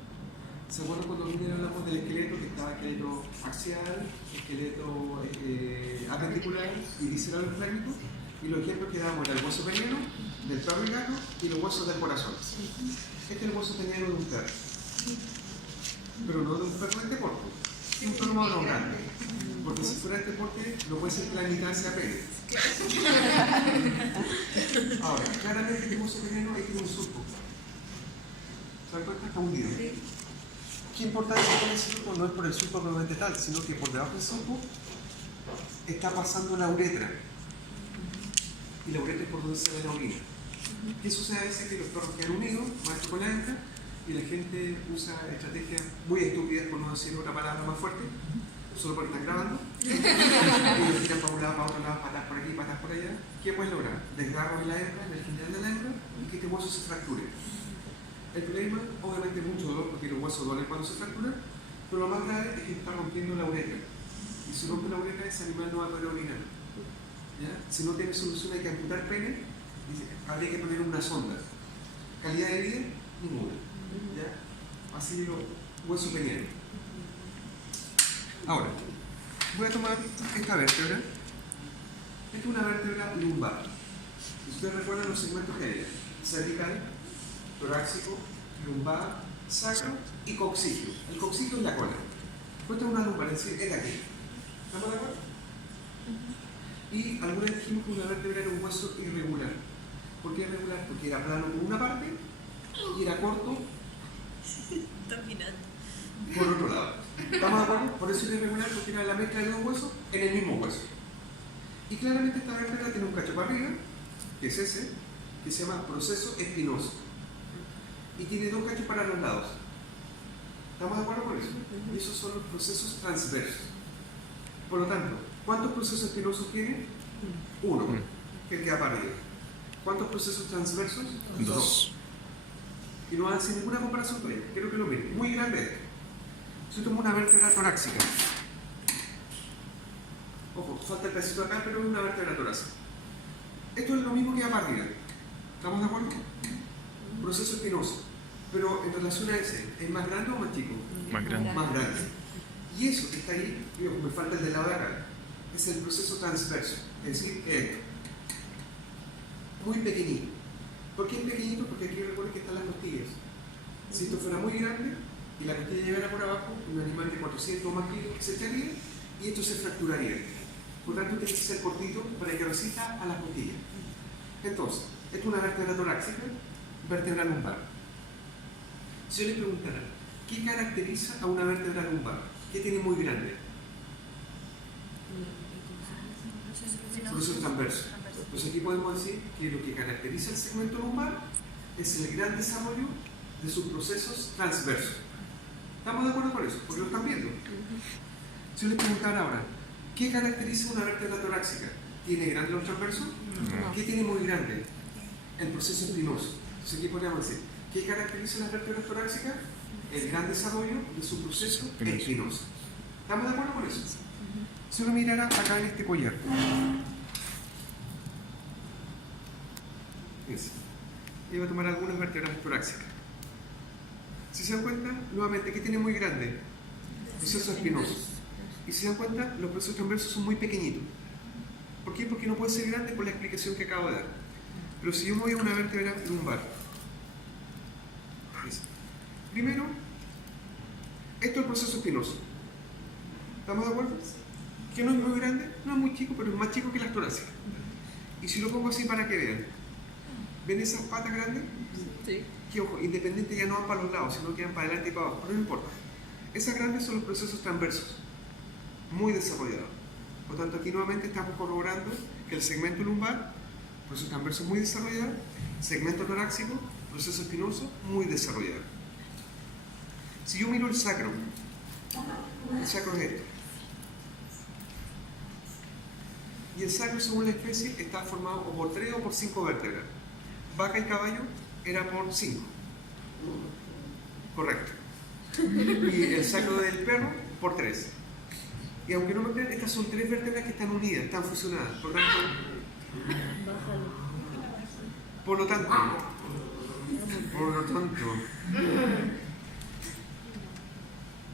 ¿Se acuerdan cuando primero hablamos del esqueleto, que estaba esqueleto axial, esqueleto apendicular y visceral esplácnico? Y los ejemplos que dábamos era el hueso peniano, del perro y gato y los huesos del corazón. Este es el hueso peniano de un perro. Pero no de un perro de deporte. Es un perro más grande. Porque si fuera de deporte, no puede ser que la mitad sea pene. Ahora, claramente este hueso peniano ahí tiene un surco. ¿Se dan cuenta? Está hundido. ¿Qué importancia tiene ese surco? No es por el surco propiamente tal, sino que por debajo del surco está pasando la uretra. Y la uretra es por donde se ve la orina. ¿Qué sucede a veces? Que los perros quedan unidos, macho con la hembra, y la gente usa estrategias muy estúpidas, por no decir otra palabra más fuerte, solo porque están grabando, y los tiran para un lado, para otro lado, patas por aquí, patas por allá. ¿Qué puedes lograr? Desgarro en la hembra, en el genital de la hembra, y que este hueso se fracture. El problema, obviamente, mucho dolor, porque los huesos duelen cuando se fracturan, pero lo más grave es que está rompiendo la uretra. Y si rompe la uretra, ese animal no va a poder orinar. ¿Ya? Si no tiene solución, hay que amputar pene, habría que poner una sonda. Calidad de vida, ninguna. ¿Ya? Así los huesos penianos. Ahora, Voy a tomar esta vértebra. Esta es una vértebra lumbar. Si ustedes recuerdan los segmentos que hay: cervical, torácico, lumbar, sacro y coxígeo. El coxígeo es la cola. Esta es una lumbar, es decir, es de aquí. ¿Estamos de acuerdo? Y alguna vez dijimos que una vértebra era un hueso irregular. ¿Por qué irregular? Porque era plano por una parte y era corto por otro lado. ¿Estamos de acuerdo? Por eso era irregular, porque era la mezcla de dos huesos en el mismo hueso. Y claramente esta vértebra tiene un cacho para arriba, que es ese, que se llama proceso espinoso. Y tiene dos cachos para los lados. ¿Estamos de acuerdo con eso? Y esos son los procesos transversos. Por lo tanto, ¿cuántos procesos espinosos tiene? Uno, que queda para arriba. ¿Cuántos procesos transversos? Dos. Y no hacen ninguna comparación con ellos. Quiero que lo miren. Muy grande esto. Si tomo una vértebra torácica. Ojo, falta el pedacito acá, pero es una vértebra torácica. Esto es lo mismo que va para arriba. ¿Estamos de acuerdo? Proceso espinoso. Pero en relación a ese, ¿es más grande o más chico? Más grande. Más grande. Y eso que está ahí, me falta el del lado de acá, es el proceso transverso. Es decir, esto. Muy pequeñito. ¿Por qué es pequeñito? Porque aquí recuerden que están las costillas. Si esto fuera muy grande y la costilla llegara por abajo, un animal de 400 o más kilos se echaría y esto se fracturaría. Por tanto, tiene que ser cortito para que resista a las costillas. Entonces, esto es una vértebra torácica, vértebra lumbar. Si yo le preguntara, ¿qué caracteriza a una vértebra lumbar? ¿Qué tiene muy grande? Proceso transverso. Entonces aquí podemos decir que lo que caracteriza el segmento lumbar es el gran desarrollo de sus procesos transversos. ¿Estamos de acuerdo con eso? Porque lo están viendo. Si yo les preguntara ahora, ¿qué caracteriza una vértebra torácica? ¿Tiene grande los transversos? No. ¿Qué tiene muy grande? El proceso espinoso. Entonces aquí podríamos decir, ¿qué caracteriza las vértebras torácicas? El gran desarrollo de su proceso espinoso. ¿Estamos de acuerdo con eso? Si uno mirara acá en este collar, fíjense, y voy a tomar algunas vértebras torácicas. Si se dan cuenta, nuevamente, ¿qué tiene muy grande? Proceso espinoso. Y si se dan cuenta, los procesos transversos son muy pequeñitos. ¿Por qué? Porque no puede ser grande por la explicación que acabo de dar. Pero si yo me voy a una vértebra lumbar, primero, esto es el proceso espinoso. ¿Estamos de acuerdo? Que no es muy grande, no es muy chico, pero es más chico que las torácicas. Y si lo pongo así para que vean, ¿ven esas patas grandes? Sí. Que ojo, independiente ya no van para los lados, sino que van para adelante y para abajo, pero no importa. Esas grandes son los procesos transversos, muy desarrollados. Por lo tanto, aquí nuevamente estamos corroborando que el segmento lumbar, proceso transverso muy desarrollado, segmento torácico, proceso espinoso muy desarrollado. Si yo miro el sacro es esto. Y el sacro, según la especie, está formado o por 3 o por 5 vértebras. Vaca y caballo era por 5. Correcto. Y el sacro del perro por 3. Y aunque no me crean, estas son 3 vértebras que están unidas, están fusionadas. Por lo tanto,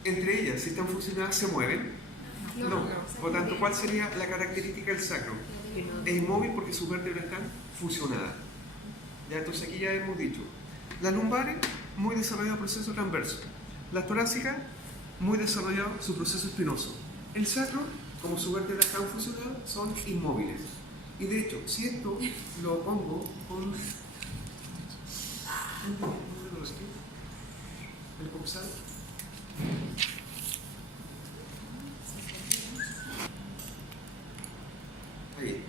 entre ellas, si están fusionadas, ¿se mueven? No. Por lo tanto, ¿cuál sería la característica del sacro? Es inmóvil porque sus vértebras están fusionadas. Ya, entonces aquí ya hemos dicho, las lumbares, muy desarrollado proceso transverso. Las torácicas, muy desarrollado su proceso espinoso. El sacro, como sus vértebras están fusionadas, son inmóviles. Y de hecho, si esto lo pongo con el coxal, ahí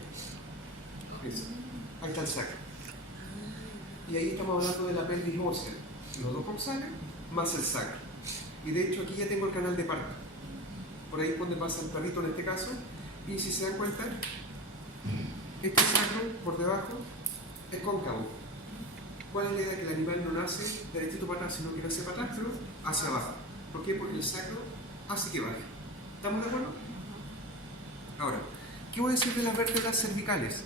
está el sacro. Y ahí estamos hablando de la pelvis ósea, los dos coxales más el sacro. Y de hecho aquí ya tengo el canal de parto. Por ahí es donde pasa el perrito en este caso. Y si se dan cuenta, este sacro por debajo es cóncavo. ¿Cuál es la idea? Que el animal no nace derechito para atrás, sino que nace para atrás, pero hacia abajo. ¿Por qué? Porque el sacro hace que baje. ¿Estamos de acuerdo? Ahora, ¿qué voy a decir de las vértebras cervicales?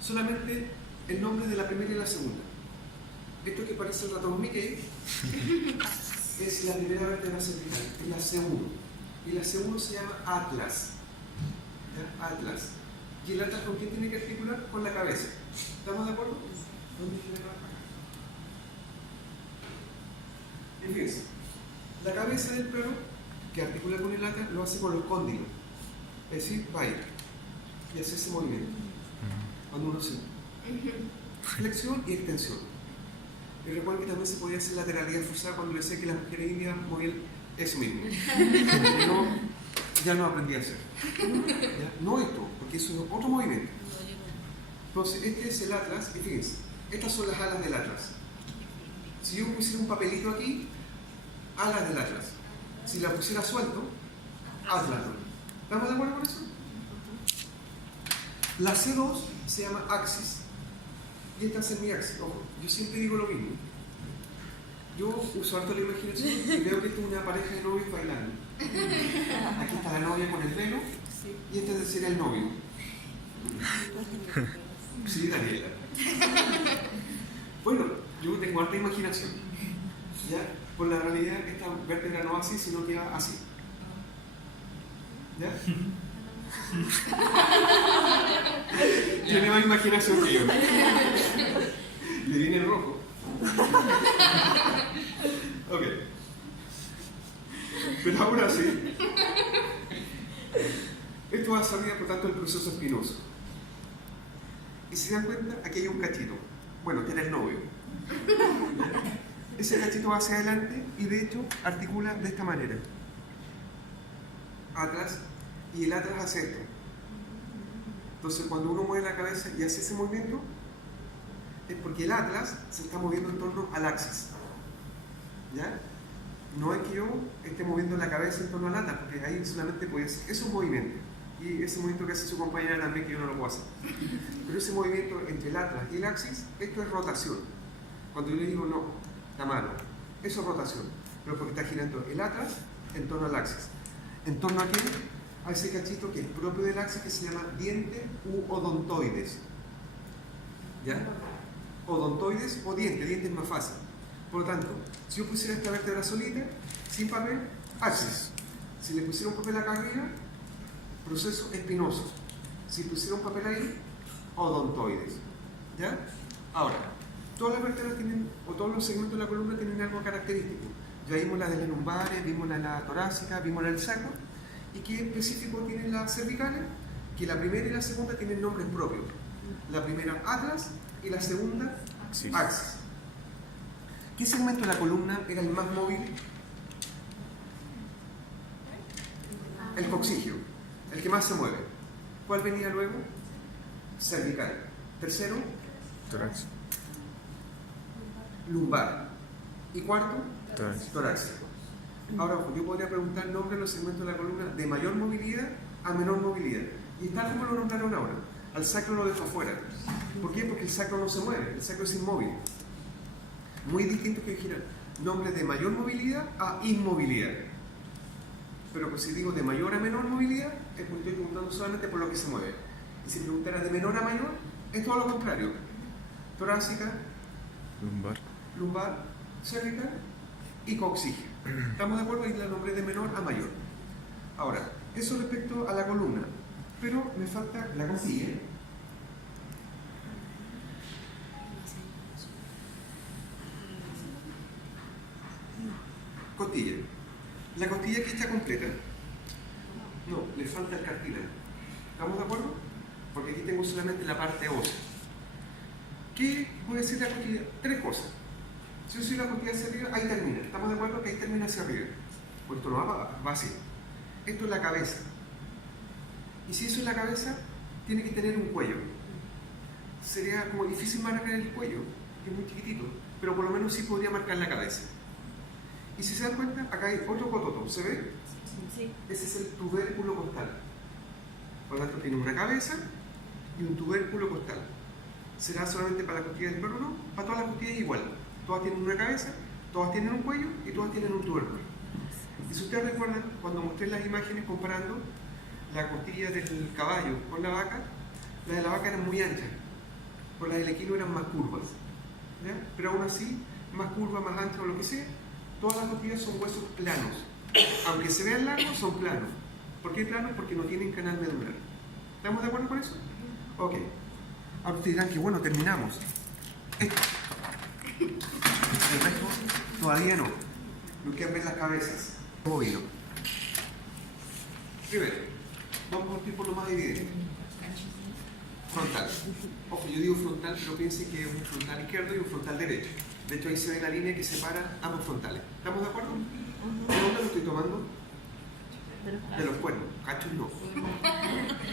Solamente el nombre de la primera y la segunda. Esto que parece el ratón Mickey es la primera vértebra cervical, es la C1. y la C1 se llama atlas. ¿Ya? Atlas. ¿Y el atlas con quién tiene que articular? Con la cabeza. ¿Estamos de acuerdo? ¿Dónde tiene la cabeza? Y fíjense, la cabeza del perro que articula con el atlas lo hace con los cóndilos. Es decir, va a ir y hace ese movimiento. Cuando uno se flexión y extensión. Y recuerden que también se podía hacer lateralidad forzada cuando le decía que las mujeres indias movían eso mismo. No, ya no aprendí a hacer. ¿Ya? No esto, porque eso es otro movimiento. Entonces, este es el atlas, y fíjense, estas son las alas del atlas. Si yo pusiera un papelito aquí, alas del atlas. Si la pusiera suelto, atlas. ¿Estamos de acuerdo con eso? La C2 se llama axis. Y esta es mi axis. Ojo, yo siempre digo lo mismo. Yo uso harto la imaginación y veo que esto es una pareja de novios bailando. Aquí está la novia con el velo y este debe ser el novio. Sí, Daniela. Bueno, yo tengo harta imaginación. ¿Ya? Por la realidad, esta vértebra no va así, sino que va así. ¿Ya? Tiene más imaginación que yo. Le viene el rojo. Ok. Pero ahora sí. Esto va a salir, por tanto, el proceso espinoso. Y si se dan cuenta, aquí hay un cachito. Bueno, que era el novio. Ese cachito va hacia adelante y de hecho articula de esta manera. Atlas, y el atlas hace esto. Entonces, cuando uno mueve la cabeza y hace ese movimiento, es porque el atlas se está moviendo en torno al axis. ¿Ya? No es que yo esté moviendo la cabeza en torno al atlas, porque ahí solamente puede ser. Eso es un movimiento. Y ese movimiento que hace su compañera también, que yo no lo puedo hacer. Pero ese movimiento entre el atlas y el axis, esto es rotación. Cuando yo le digo no, la mano, eso es rotación. Pero porque está girando el atlas en torno al axis. ¿En torno a qué? A ese cachito que es propio del axis, que se llama diente u odontoides. ¿Ya? Odontoides o diente, diente es más fácil. Por lo tanto, si yo pusiera esta vértebra solita, sin papel, axis. Si le pusiera un papel acá arriba, proceso espinoso. Si pusiera un papel ahí, odontoides. ¿Ya? Ahora, todas las vértebras tienen, o todos los segmentos de la columna tienen algo característico. Ya vimos la de las lumbares, vimos la de la torácica, vimos la del sacro. ¿Y qué específico tienen las cervicales? Que la primera y la segunda tienen nombres propios. La primera atlas y la segunda axis. ¿Qué segmento de la columna era el más móvil? El coxígeo, el que más se mueve. ¿Cuál venía luego? Cervical. Tercero, Tórax. lumbar. Y cuarto, Tórax. torácico. Ahora, yo podría preguntar el nombre de los segmentos de la columna de mayor movilidad a menor movilidad. Y tal como lo nombraron ahora, al sacro lo dejo afuera. ¿Por qué? Porque el sacro no se mueve, el sacro es inmóvil. Muy distinto que girar. Nombre de mayor movilidad a inmovilidad. Pero pues si digo de mayor a menor movilidad, es porque estoy preguntando solamente por lo que se mueve. Y si preguntara de menor a mayor, es todo lo contrario. Torácica, lumbar, cervical y coxígeo. ¿Estamos de acuerdo? Y la nombré de menor a mayor. Ahora, eso respecto a la columna. Pero me falta la costilla. Costilla. La costilla aquí está completa. No, le falta el cartílago. ¿Estamos de acuerdo? Porque aquí tengo solamente la parte ósea. ¿Qué puede ser la costilla? Tres cosas. Si yo soy la costilla hacia arriba, ahí termina. ¿Estamos de acuerdo? Que ahí termina hacia arriba. Pues esto no va para abajo, va así. Esto es la cabeza. Y si eso es la cabeza, tiene que tener un cuello. Sería como difícil marcar el cuello, que es muy chiquitito, pero por lo menos sí podría marcar la cabeza. Y si se dan cuenta, acá hay otro cototo, ¿se ve? Sí. Ese es el tubérculo costal. Por lo tanto, tiene una cabeza y un tubérculo costal. ¿Será solamente para la costilla del perro? No, para todas las costillas igual. Todas tienen una cabeza, todas tienen un cuello y todas tienen un tubérculo. Y si ustedes recuerdan, cuando mostré las imágenes comparando la costilla del caballo con la vaca, las de la vaca eran muy anchas, por las del equino eran más curvas. ¿Ya? Pero aún así, más curvas, más anchas o lo que sea, todas las costillas son huesos planos. Aunque se vean largos, son planos. ¿Por qué planos? Porque no tienen canal medular. ¿Estamos de acuerdo con eso? Ok. Ahora ustedes dirán que bueno, terminamos. Esto. El resto todavía no. Lo que ven las cabezas. Bovino. Primero, vamos a partir por lo más evidente. Frontal. Ojo, yo digo frontal, pero piensen que es un frontal izquierdo y un frontal derecho. De hecho, ahí se ve la línea que separa ambos frontales. ¿Estamos de acuerdo? ¿De dónde lo estoy tomando? De los cuernos. Cachos no.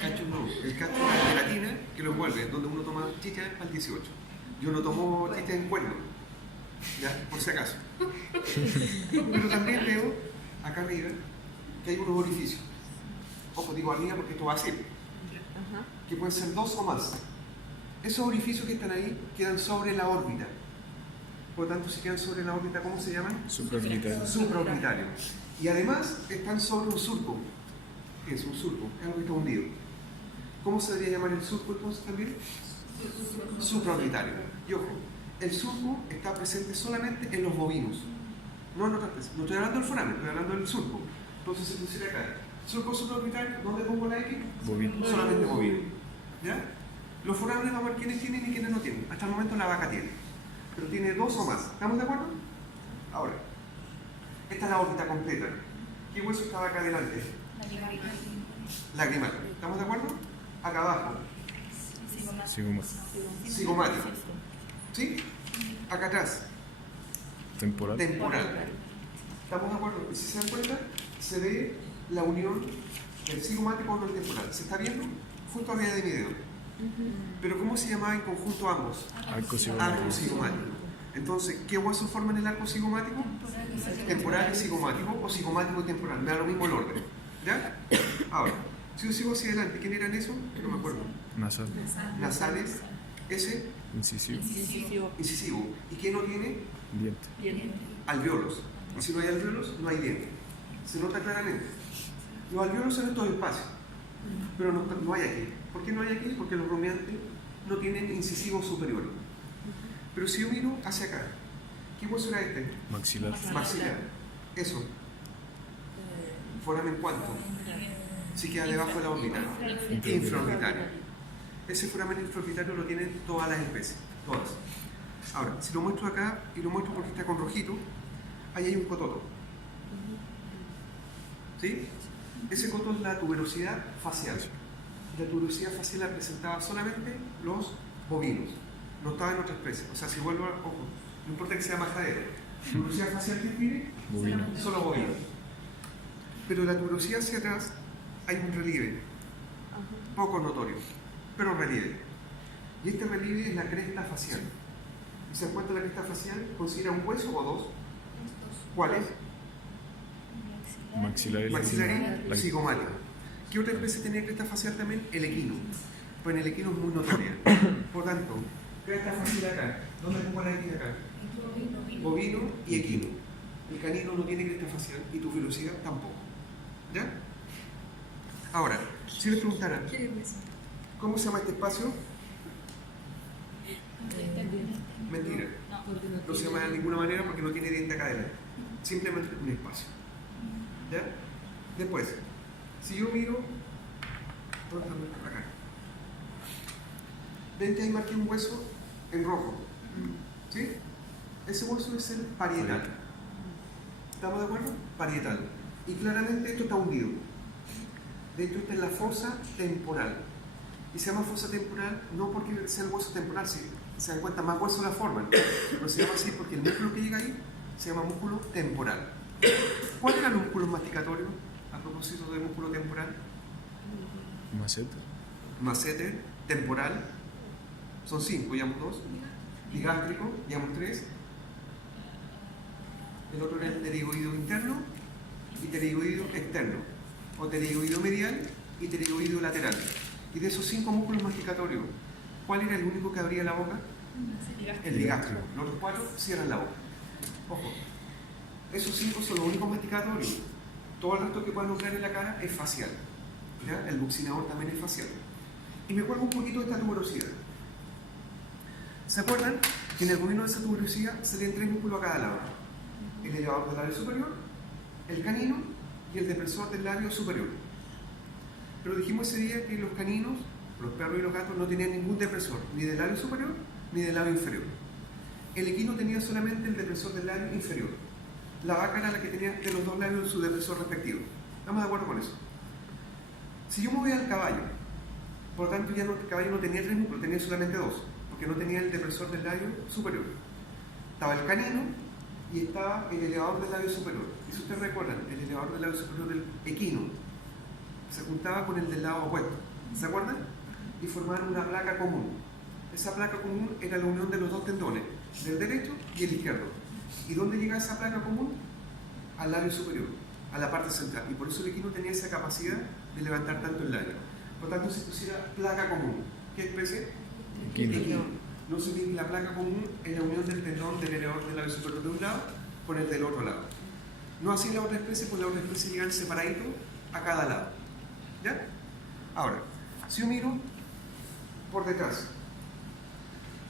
Cachos no. El cacho es la gelatina que lo envuelve, donde uno toma chicha al 18. Yo no tomo chicha en cuerno. Ya, por si acaso. Pero también veo acá arriba que hay unos orificios. Ojo, digo arriba porque esto va así. Que pueden ser 2 o más. Esos orificios que están ahí quedan sobre la órbita. Por lo tanto, si quedan sobre la órbita, ¿cómo se llaman? Supraorbitarios. Supraorbitarios. Y además están sobre un surco. ¿Qué es un surco? Es algo que está hundido. ¿Cómo se debería llamar el surco entonces también? Supraorbitario. Y ojo, el surco está presente solamente en los bovinos. No en otras especies. No estoy hablando del foramen, estoy hablando del surco. Entonces se pusiera acá. Surco supraorbitario, ¿dónde pongo la X? Bovino. Solamente bovino. ¿Ya? Los forámenes vamos a ver quiénes tienen y quiénes no tienen. Hasta el momento la vaca tiene. Pero tiene 2 o más. ¿Estamos de acuerdo? Ahora, esta es la órbita completa. ¿Qué hueso estaba acá adelante? Lagrimal. ¿Estamos de acuerdo? Acá abajo. Cigomático. ¿Sí? Acá atrás. Temporal. Temporal. ¿Estamos de acuerdo? Y si se dan cuenta, se ve la unión del cigomático con el temporal. ¿Se está viendo? Justo arriba de mi dedo. Pero ¿cómo se llamaba en conjunto ambos? Arco Arco cigomático. Entonces, ¿qué huesos forman el arco cigomático? Temporal y cigomático, o cigomático y temporal. Me da lo mismo el orden. ¿Ya? Ahora, si yo sigo hacia adelante, ¿quién eran esos? No me acuerdo. Nasal. Nasales. Ese, Incisivo. incisivo. ¿Y qué no tiene? Diente. Alvéolos. Y si no hay alvéolos, no hay diente. Se nota claramente. Los alvéolos son estos espacios, pero no hay aquí. ¿Por qué no hay aquí? Porque los rumiantes no tienen incisivo superior. Pero si yo miro hacia acá, ¿qué hueso era este? Maxilar. Maxilar. Eso. Foramen cuánto. Si queda debajo de la órbita. Infraorbitario. Ese foramen infraorbitario lo tienen todas las especies. Todas. Ahora, si lo muestro acá y lo muestro porque está con rojito, ahí hay un cototo. ¿Sí? Ese coto es la tuberosidad facial. La tuberosidad facial la presentaba solamente los bovinos. No estaba en otra especie. O sea, si vuelvo a... Ojo, no importa que sea majadero. ¿Tuberosidad facial qué tiene? Bovino. Solo bovinos. Pero la tuberosidad hacia atrás hay un relieve. Poco notorio, pero relieve. Y este relieve es la cresta facial. ¿Y se encuentra la cresta facial? ¿Considera un hueso o 2? ¿Cuál es? Maxilar. Maxilar y cigomático. ¿Qué otra especie tenía cresta facial también? El equino. Pues en el equino es muy notoria. Por tanto, cresta facial acá. ¿Dónde pongo la X acá? Bovino y equino. El canino no tiene cresta facial y tu velocidad tampoco. ¿Ya? Ahora, si les preguntaran, ¿cómo se llama este espacio? Mentira. No se llama de ninguna manera porque no tiene diente acá adelante. Simplemente un espacio. ¿Ya? Después, si yo miro, ¿dónde está? Acá. Ven que ahí marqué un hueso en rojo. ¿Sí? Ese hueso es el parietal. ¿Estamos de acuerdo? Parietal. Y claramente esto está hundido. De hecho, esta es la fosa temporal. Y se llama fosa temporal no porque sea el hueso temporal, si se dan cuenta, más huesos la forman. Pero se llama así porque el músculo que llega ahí se llama músculo temporal. ¿Cuáles eran los músculos masticatorios a propósito del músculo temporal? Masseter. Masseter, temporal, son 5, llevamos 2. Digástrico, llevamos 3. El otro era el pterigoideo interno y pterigoideo externo, o pterigoideo medial y pterigoideo lateral. Y de esos 5 músculos masticatorios, ¿cuál era el único que abría la boca? El digástrico. Los otros 4 cierran la boca. Ojo, esos 5 son los únicos masticatorios. Todo el resto que puedan lograr en la cara es facial. ¿Ya? El buccinador también es facial. Y me acuerdo un poquito de esta tuberosidad. ¿Se acuerdan que en el bovino de esa tuberosidad salían 3 músculos a cada lado? El elevador del labio superior, el canino y el depresor del labio superior. Pero dijimos ese día que los caninos, los perros y los gatos, no tenían ningún depresor, ni del labio superior ni del labio inferior. El equino tenía solamente el depresor del labio inferior. La vaca era la que tenía de los dos labios su depresor respectivo. ¿Estamos de acuerdo con eso? Si yo me voy al caballo, por lo tanto el caballo no tenía 3 músculos, tenía solamente 2, porque no tenía el depresor del labio superior. Estaba el canino y estaba el elevador del labio superior. Y si ustedes recuerdan, el elevador del labio superior del equino se juntaba con el del lado opuesto. ¿Se acuerdan? Y formaban una placa común. Esa placa común era la unión de los dos tendones, del derecho y el izquierdo. ¿Y dónde llega esa placa común? Al labio superior, a la parte central. Y por eso el equino tenía esa capacidad de levantar tanto el labio. Por tanto, si pusiera placa común, ¿qué especie? Equino. No se ve que la placa común es la unión del tendón del elevador del labio superior de un lado con el del otro lado. No así la otra especie, pues la otra especie llegan separaditos a cada lado. ¿Ya? Ahora, si yo miro por detrás,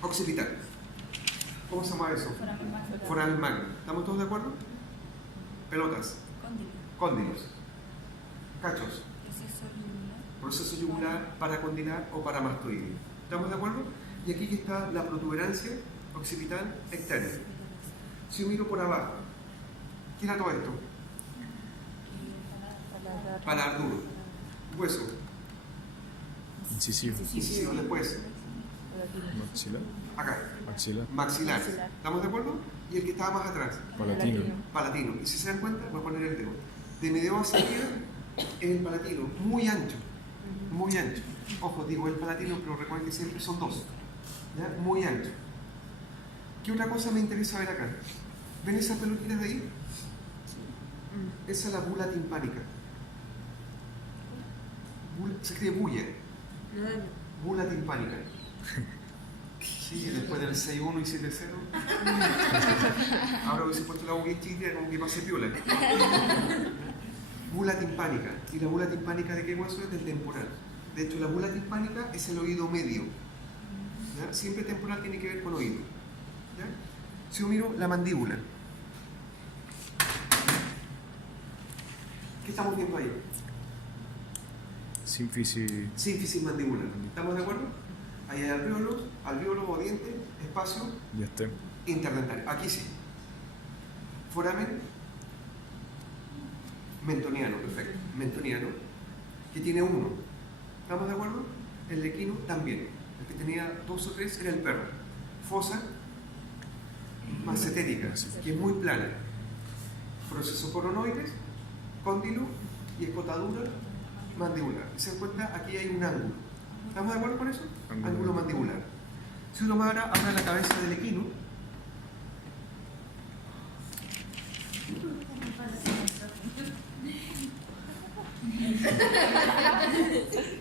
occipital, ¿cómo se llama eso? Foramen magno. ¿Estamos todos de acuerdo? Pelotas. Cóndilos. Cachos. Proceso yugular, paracondilar o paramastoideo. ¿Estamos de acuerdo? Y aquí está la protuberancia occipital externa. Si yo miro por abajo, ¿qué era todo esto? Paladar duro. Hueso. Incisivo. Incisivo. Después. Maxilar. Acá. Maxilar. Maxilar. ¿Estamos de acuerdo? Y el que estaba más atrás. Palatino. Palatino. Y si se dan cuenta, voy a poner el dedo. De mi dedo hacia arriba es el palatino, muy ancho. Muy ancho. Ojo, digo el palatino, pero recuerden que siempre son 2. ¿Ya? Muy ancho. ¿Qué otra cosa me interesa ver acá? ¿Ven esas peluquitas de ahí? Esa es la bula timpánica. Se escribe bulla. Bula timpánica. Sí, después del 6-1 y 7-0. Ahora hubiese puesto la boca chiquitita como que pase piola. Bula timpánica. ¿Y la bula timpánica de qué hueso es? Del temporal. De hecho, la bula timpánica es el oído medio. ¿Ya? Siempre temporal tiene que ver con oído. ¿Ya? Si yo miro la mandíbula, ¿qué estamos viendo ahí? Sínfisis mandibular. ¿Estamos de acuerdo? Ahí hay alvéolos o dientes, espacio Diastema. interdentario. Aquí sí. Foramen mentoniano, perfecto. Mentoniano, que tiene 1. ¿Estamos de acuerdo? El equino también. El que tenía 2 o 3 era el perro. Fosa macetérica, que es muy plana. Procesos coronoides, cóndilo y escotadura mandibular. Y se dan cuenta, aquí hay un ángulo. ¿Estamos de acuerdo con eso? Ángulo mandibular. Si uno abra la cabeza del equino,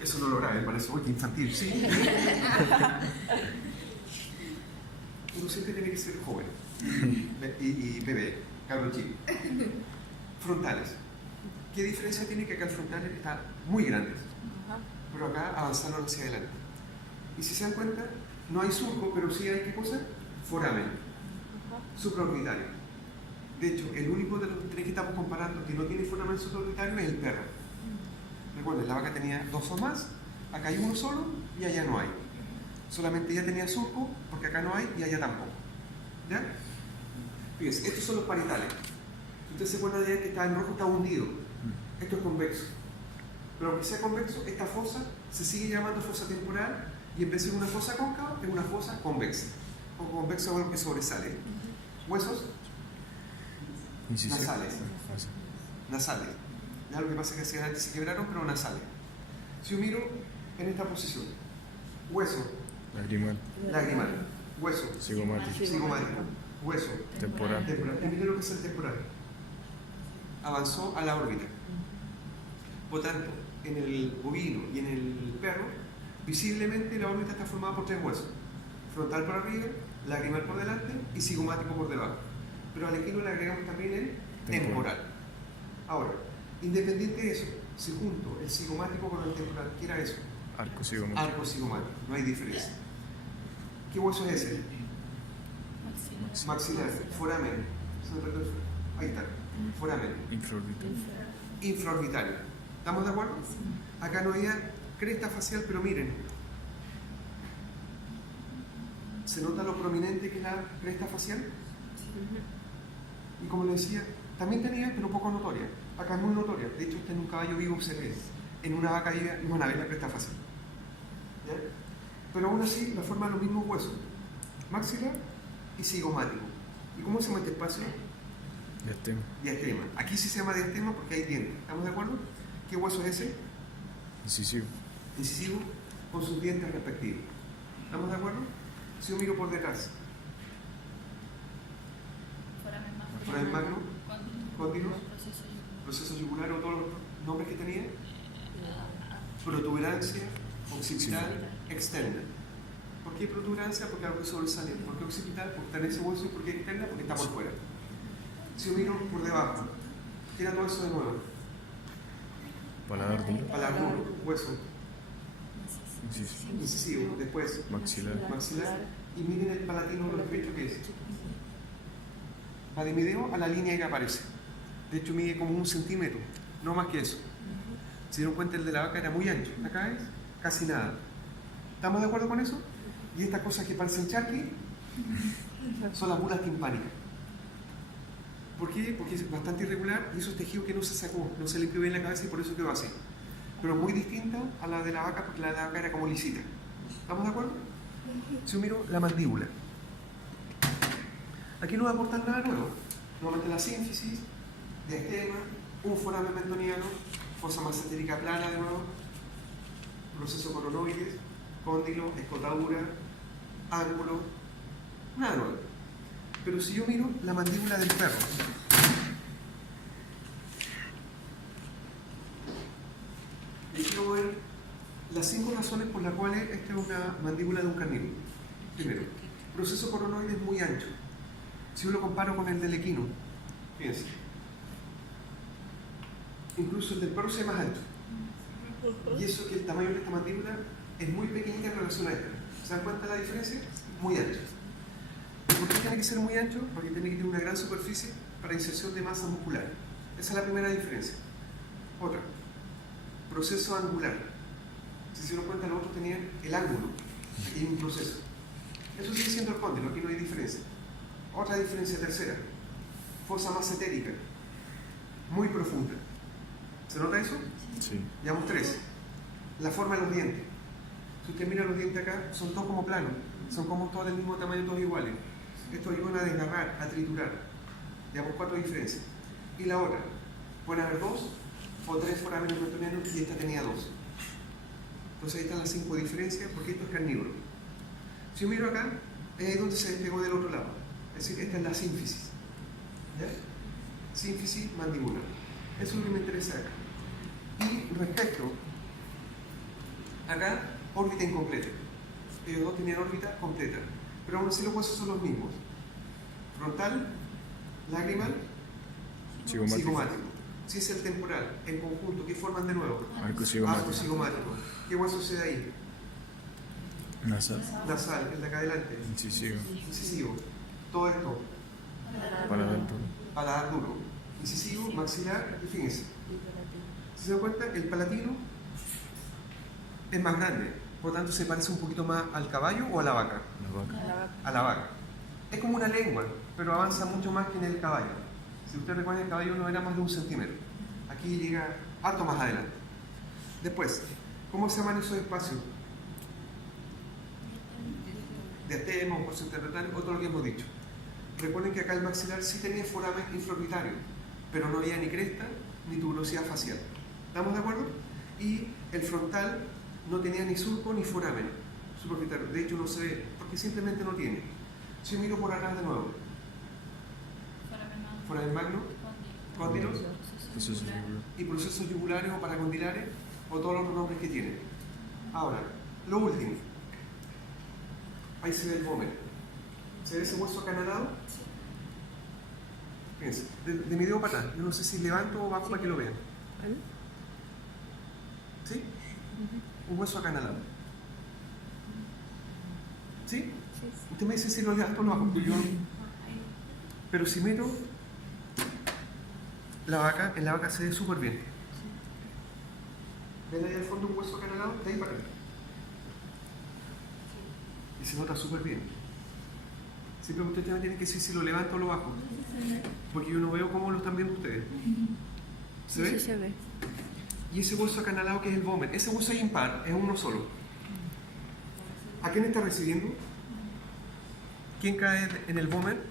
eso no lo grave, parece muy infantil, sí. Uno siempre tiene que ser joven y bebé, cabro chico. Frontales. ¿Qué diferencia tiene? Que acá el frontal está muy grande, pero acá avanzaron hacia adelante. Y si se dan cuenta, no hay surco, pero sí hay, ¿qué cosa? Foramen supraorbitario. De hecho, el único de los 3 que estamos comparando que no tiene foramen supraorbitario es el perro. Recuerden, la vaca tenía 2 o más, acá hay 1 solo y allá no hay. Solamente ella tenía surco, porque acá no hay y allá tampoco. ¿Ya? Fíjense, estos son los parietales. Ustedes se acuerdan de que está en rojo, está hundido. Esto es convexo. Pero aunque sea convexo, esta fosa se sigue llamando fosa temporal y en vez de ser una fosa cóncava, es una fosa convexa. O convexo es algo que sobresale. Huesos nasales. Nasales. Ya lo que pasa es que hacia adelante se quebraron, pero nasales. Si yo miro en esta posición, hueso lagrimal, hueso cigomático, hueso temporal. Y miren lo que es el temporal. Avanzó a la órbita. Por tanto, en el bovino y en el perro, visiblemente la órbita está formada por 3 huesos: frontal por arriba, lagrimal por delante y cigomático por debajo. Pero al equino le agregamos también el temporal. Ahora, independiente de eso, si junto el cigomático con el temporal, ¿qué era eso? Arco cigomático. Arco cigomático, no hay diferencia. ¿Qué hueso es ese? Maxilar, foramen. Ahí está, Foramen. Infraorbitario. Infraorbitario. ¿Estamos de acuerdo? Acá no había cresta facial, pero miren. ¿Se nota lo prominente que es la cresta facial? Y como les decía, también tenía, pero poco notoria. Acá es muy notoria. De hecho, en un caballo vivo observé. En una vaca viva iban a ver la cresta facial. ¿Ya? Pero aún así, la forma de los mismos huesos. Maxilar y cigomático. ¿Y cómo se llama este espacio? Diastema. Diastema. Aquí sí se llama diastema porque hay dientes. ¿Estamos de acuerdo? ¿Qué hueso es ese? Incisivo. Incisivo con sus dientes respectivos. ¿Estamos de acuerdo? Si yo miro por detrás, foramen magno, cóndilos, proceso yugular o todos los nombres que tenía, protuberancia occipital externa. ¿Por qué protuberancia? Porque algo que sobresale. ¿Por qué occipital? Porque está en ese hueso. ¿Y por qué externa? Porque está por fuera. Si yo miro por debajo, ¿qué era todo eso de nuevo? Paladar duro. Paladar duro, hueso. Incisivo. Incisivo, después Maxilar. y miren el palatino lo estrecho que es. Va de mi dedo a la línea que aparece. De hecho mide como 1 centímetro, no más que eso. Se dieron cuenta, el de la vaca era muy ancho. Acá es casi nada. ¿Estamos de acuerdo con eso? Y estas cosas que parecen charqui son las bulas timpánicas. ¿Por qué? Porque es bastante irregular y eso es tejido que no se sacó, no se limpió bien la cabeza y por eso quedó así. Pero muy distinta a la de la vaca porque la de la vaca era como lisita. ¿Estamos de acuerdo? Si yo miro la mandíbula, aquí no va a aportar nada nuevo. Nuevamente la sínfisis, diastema, un foramen mentoniano, fosa masentérica plana de nuevo, proceso coronoides, cóndilo, escotadura, ángulo, nada nuevo. Pero si yo miro la mandíbula del perro, y quiero ver las 5 razones por las cuales esta es una mandíbula de un carnívoro. Primero, proceso coronoide es muy ancho. Si yo lo comparo con el del equino, fíjense, incluso el del perro se ve más alto. Y eso que el tamaño de esta mandíbula es muy pequeña en relación a esta. ¿Se dan cuenta de la diferencia? Muy ancho. ¿Por qué tiene que ser muy ancho? Porque tiene que tener una gran superficie para inserción de masa muscular. Esa es la primera diferencia. Otra, proceso angular. Si se dieron cuenta, los otros tenían el ángulo. Aquí hay un proceso. Eso sigue siendo el cóndilo, aquí no hay diferencia. Otra diferencia tercera, fosa masentérica, muy profunda. ¿Se nota eso? Sí. Llevamos 3. La forma de los dientes. Si usted mira los dientes acá, son todos como planos, son como todos del mismo tamaño, todos iguales. Estos ayudan a desgarrar, a triturar. Llevamos 4 diferencias. Y la otra, pueden haber 2 o 3 forámenes mentonianos y esta tenía 2. Entonces ahí están las 5 diferencias porque esto es carnívoro. Si yo miro acá, es ahí donde se despegó del otro lado. Es decir, esta es la sínfisis. ¿Ya? Sínfisis mandibular. Eso es lo que me interesa acá. Y respecto, acá, órbita incompleta. Ellos dos tenían órbita completa. Pero aún así los huesos son los mismos. Frontal, lagrimal, cigomático. Si es el temporal, en conjunto, ¿qué forman de nuevo? Arco cigomático. Arco cigomático. ¿Qué hueso se da ahí? Nasal. Nasal, el de acá adelante. Incisivo. Incisivo. Todo esto. Paladar duro. Paladar duro. Incisivo, maxilar, y fíjense. Si se dan cuenta, el palatino es más grande. Por lo tanto, se parece un poquito más al caballo o a la vaca. La vaca. A la vaca. Es como una lengua, pero avanza mucho más que en el caballo. Si usted recuerda, el caballo no era más de 1 centímetro. Aquí llega harto más adelante. Después, ¿cómo se llaman esos espacios? Diastema, porción intervertebral, otro lo que hemos dicho. Recuerden que acá el maxilar sí tenía foramen infraorbitario, pero no había ni cresta ni tuberosidad facial. ¿Estamos de acuerdo? Y el frontal no tenía ni surco ni foramen supraorbitario. De hecho no se ve, porque simplemente no tiene. Si yo miro por atrás de nuevo, foramen magno, cóndilos Proceso yugular. y procesos yugulares o paracondilares o todos los nombres que tienen. Ahora, lo último. Ahí se ve el vómero. ¿Se ve ese hueso acanalado? Fíjense, de mi dedo para atrás. Yo no sé si levanto o bajo para que lo vean. ¿Sí? Un hueso acanalado. ¿Sí? Usted me dice si lo levanto o lo bajo. Pero si meto en la vaca se ve súper bien. ¿Ven ahí al fondo un hueso acanalado? De ahí para acá. Y se nota súper bien. Simplemente ustedes tienen que decir si lo levanto o lo bajo. Porque yo no veo cómo lo están viendo ustedes. ¿Se ve? Sí, se ve. Y ese hueso acanalado que es el vómer, ese hueso es impar, es uno solo. ¿A quién está recibiendo? ¿Quién cae en el vómer?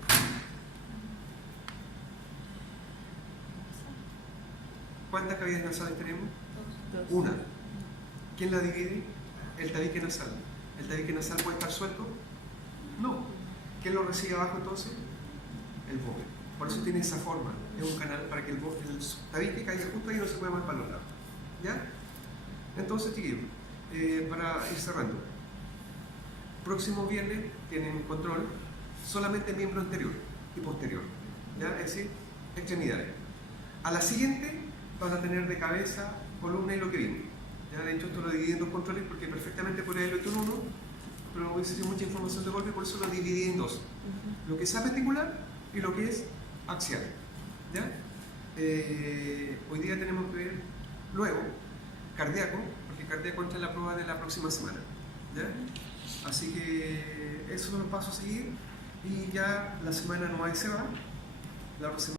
¿Cuántas cavidades nasales tenemos? Una. ¿Quién la divide? El tabique nasal. ¿El tabique nasal puede estar suelto? No. ¿Quién lo recibe abajo entonces? El vómer. Por eso tiene esa forma. Es un canal para que el tabique caiga justo ahí y no se mueva más para los lados. ¿Ya? Entonces, chiquillos, para ir cerrando. Próximo viernes tienen control solamente miembro anterior y posterior. ¿Ya? Es decir, extremidades. A la siguiente van a tener de cabeza, columna y lo que viene. Ya, de hecho, esto lo dividí en dos controles porque perfectamente podría haberlo hecho en uno, pero hubiese sido mucha información de golpe, por eso lo dividí en dos. Lo que es apendicular y lo que es axial. ¿Ya? Hoy día tenemos que ver luego cardíaco, porque cardíaco entra en la prueba de la próxima semana. ¿Ya? Así que esos son los pasos a seguir y ya la semana no hay se va. La otra semana